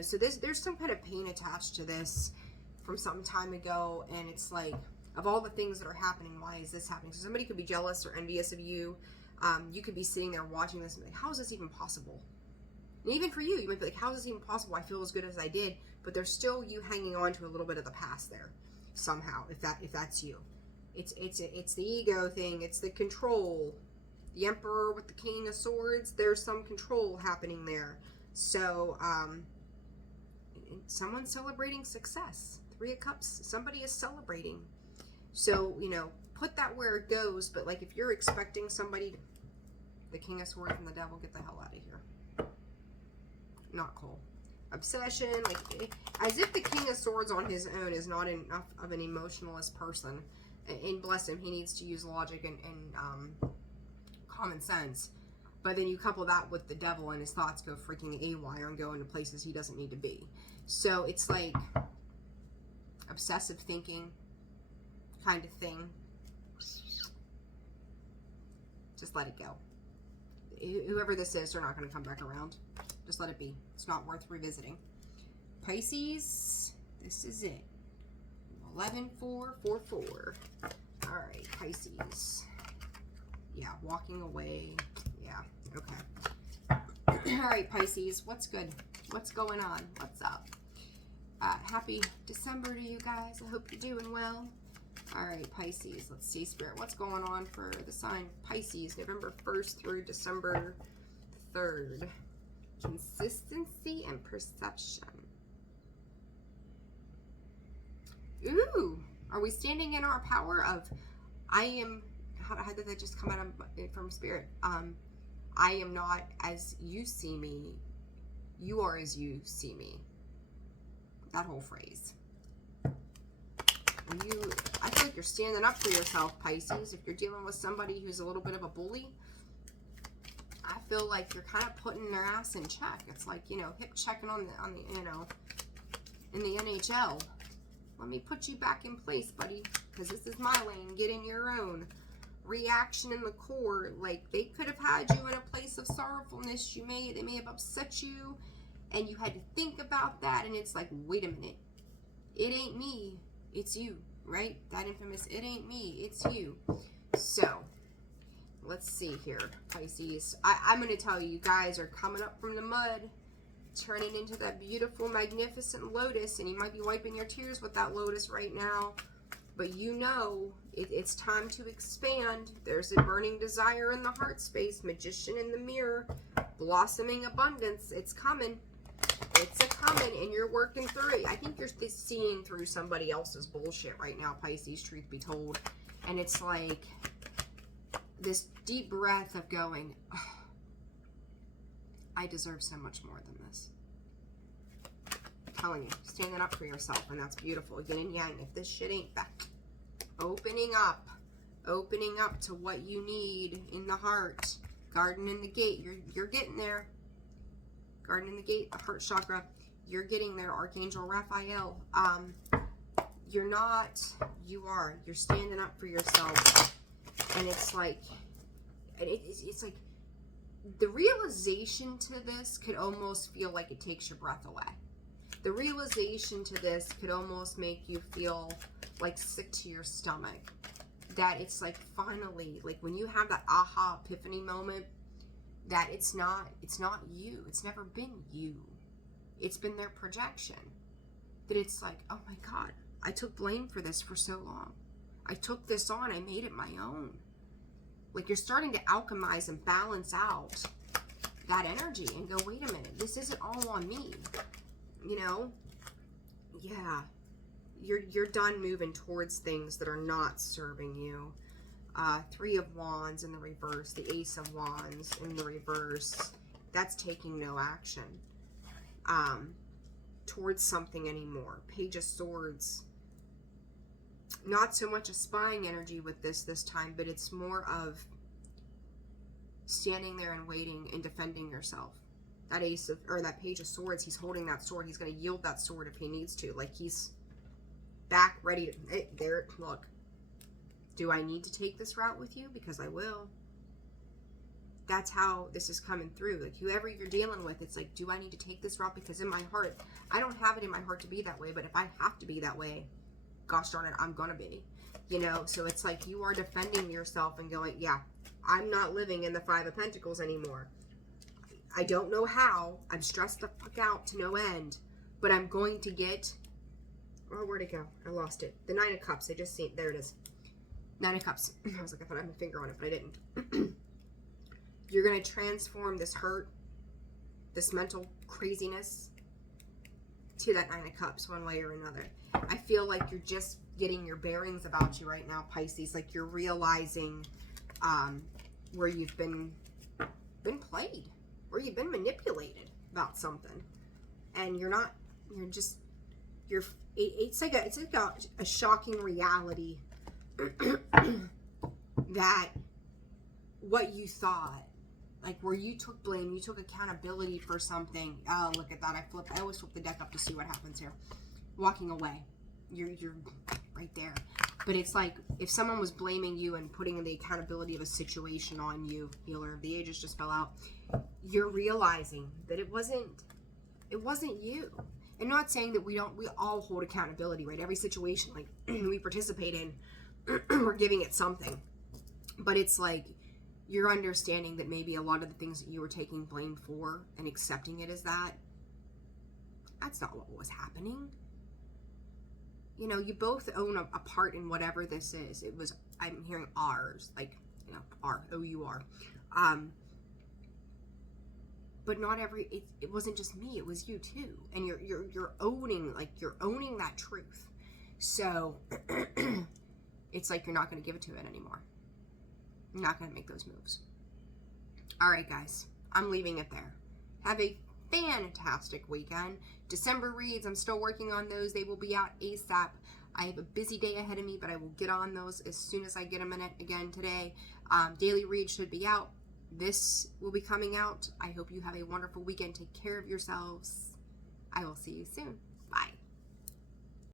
So there's some kind of pain attached to this from some time ago, and it's like, of all the things that are happening, why is this happening? So somebody could be jealous or envious of you. You could be sitting there watching this and be like, how is this even possible? And even for you might be like, how is this even possible? I feel as good as I did, but there's still you hanging on to a little bit of the past there somehow, if that's you. It's the ego thing. It's the control. The Emperor with the King of Swords, there's some control happening there. So, someone's celebrating success. 3 of Cups, somebody is celebrating. So, put that where it goes, but like, if you're expecting somebody, the King of Swords and the Devil, get the hell out of here. Not cool. Obsession, like, as if the King of Swords on his own is not enough of an emotionalist person. And bless him, he needs to use logic and common sense. But then you couple that with the Devil, and his thoughts go freaking AWire and go into places he doesn't need to be. So it's like obsessive thinking kind of thing. Just let it go. Whoever this is, they're not going to come back around. Just let it be. It's not worth revisiting. Pisces, this is it. 11444. All right, Pisces. Yeah, walking away. Yeah, okay. All right, Pisces, what's good? What's going on? What's up? Happy December to you guys. I hope you're doing well. All right, Pisces. Let's see, Spirit. What's going on for the sign Pisces, November 1st through December 3rd? Consistency and perception. Ooh, are we standing in our power of I am, how did that just come out of, from Spirit? I am not as you see me. You are as you see me. That whole phrase. I feel like you're standing up for yourself, Pisces. If you're dealing with somebody who's a little bit of a bully, I feel like you're kind of putting their ass in check. It's like, you know, hip checking on the you know, in the NHL. Let me put you back in place, buddy, because this is my lane. Get in your own. Reaction in the core. Like, they could have had you in a place of sorrowfulness. They may have upset you, and you had to think about that, and it's like, wait a minute. It ain't me. It's you, right? That infamous, it ain't me, it's you. So, let's see here, Pisces. I'm going to tell you, you guys are coming up from the mud, turning into that beautiful, magnificent lotus, and you might be wiping your tears with that lotus right now, but you know it's time to expand. There's a burning desire in the heart space, magician in the mirror, blossoming abundance. It's coming. It's a coming, and you're working through it. I think you're seeing through somebody else's bullshit right now, Pisces, truth be told. And it's like this deep breath of going, oh, I deserve so much more than this. I'm telling you, standing up for yourself, and that's beautiful. Yin and yang. If this shit ain't back, opening up to what you need in the heart, gardening the gate. You're getting there. Garden in the gate, the heart chakra, you're getting there, Archangel Raphael. You're not, you are. You're standing up for yourself. And it's like, it's like, the realization to this could almost feel like it takes your breath away. The realization to this could almost make you feel like sick to your stomach. That it's like, finally, like when you have that aha epiphany moment, that it's not you. It's never been you. It's been their projection. That it's like, oh my God, I took blame for this for so long. I took this on, I made it my own. Like you're starting to alchemize and balance out that energy and go, wait a minute, this isn't all on me. You know? Yeah. You're done moving towards things that are not serving you. Three of Wands in the reverse, the Ace of Wands in the reverse. That's taking no action towards something anymore. Page of Swords. Not so much a spying energy with this time, but it's more of standing there and waiting and defending yourself. That that Page of Swords, he's holding that sword. He's going to yield that sword if he needs to. Like he's back, ready to, hey, there, look. Do I need to take this route with you? Because I will. That's how this is coming through. Like whoever you're dealing with, it's like, do I need to take this route? Because in my heart, I don't have it in my heart to be that way. But if I have to be that way, gosh darn it, I'm going to be. You know, so it's like you are defending yourself and going, yeah, I'm not living in the Five of Pentacles anymore. I don't know how. I'm stressed the fuck out to no end. But I'm going to get, oh, where'd it go? I lost it. The Nine of Cups. I just seen, there it is. Nine of Cups. I was like, I thought I had my finger on it, but I didn't. You're going to transform this hurt, this mental craziness, to that Nine of Cups one way or another. I feel like you're just getting your bearings about you right now, Pisces. Like you're realizing where you've been played, where you've been manipulated about something. And you're not, it's like a shocking reality that what you thought, like where you took blame, you took accountability for something. Oh, look at that. I always flip the deck up to see what happens here. Walking away. You're right there. But it's like if someone was blaming you and putting the accountability of a situation on you, Healer of the Ages just fell out, you're realizing that it wasn't you. I'm not saying that we all hold accountability, right? Every situation like we participate in, we're giving it something. But it's like you're understanding that maybe a lot of the things that you were taking blame for and accepting it as that's not what was happening. You know, you both own a part in whatever this is. It was, I'm hearing ours, like, you know, R, O-U-R. But not it wasn't just me, it was you too. And you're owning that truth. So it's like you're not going to give it to it anymore. You're not going to make those moves. All right, guys, I'm leaving it there. Have a fantastic weekend. December reads, I'm still working on those. They will be out ASAP. I have a busy day ahead of me, but I will get on those as soon as I get a minute again today. Daily read should be out. This will be coming out. I hope you have a wonderful weekend. Take care of yourselves. I will see you soon.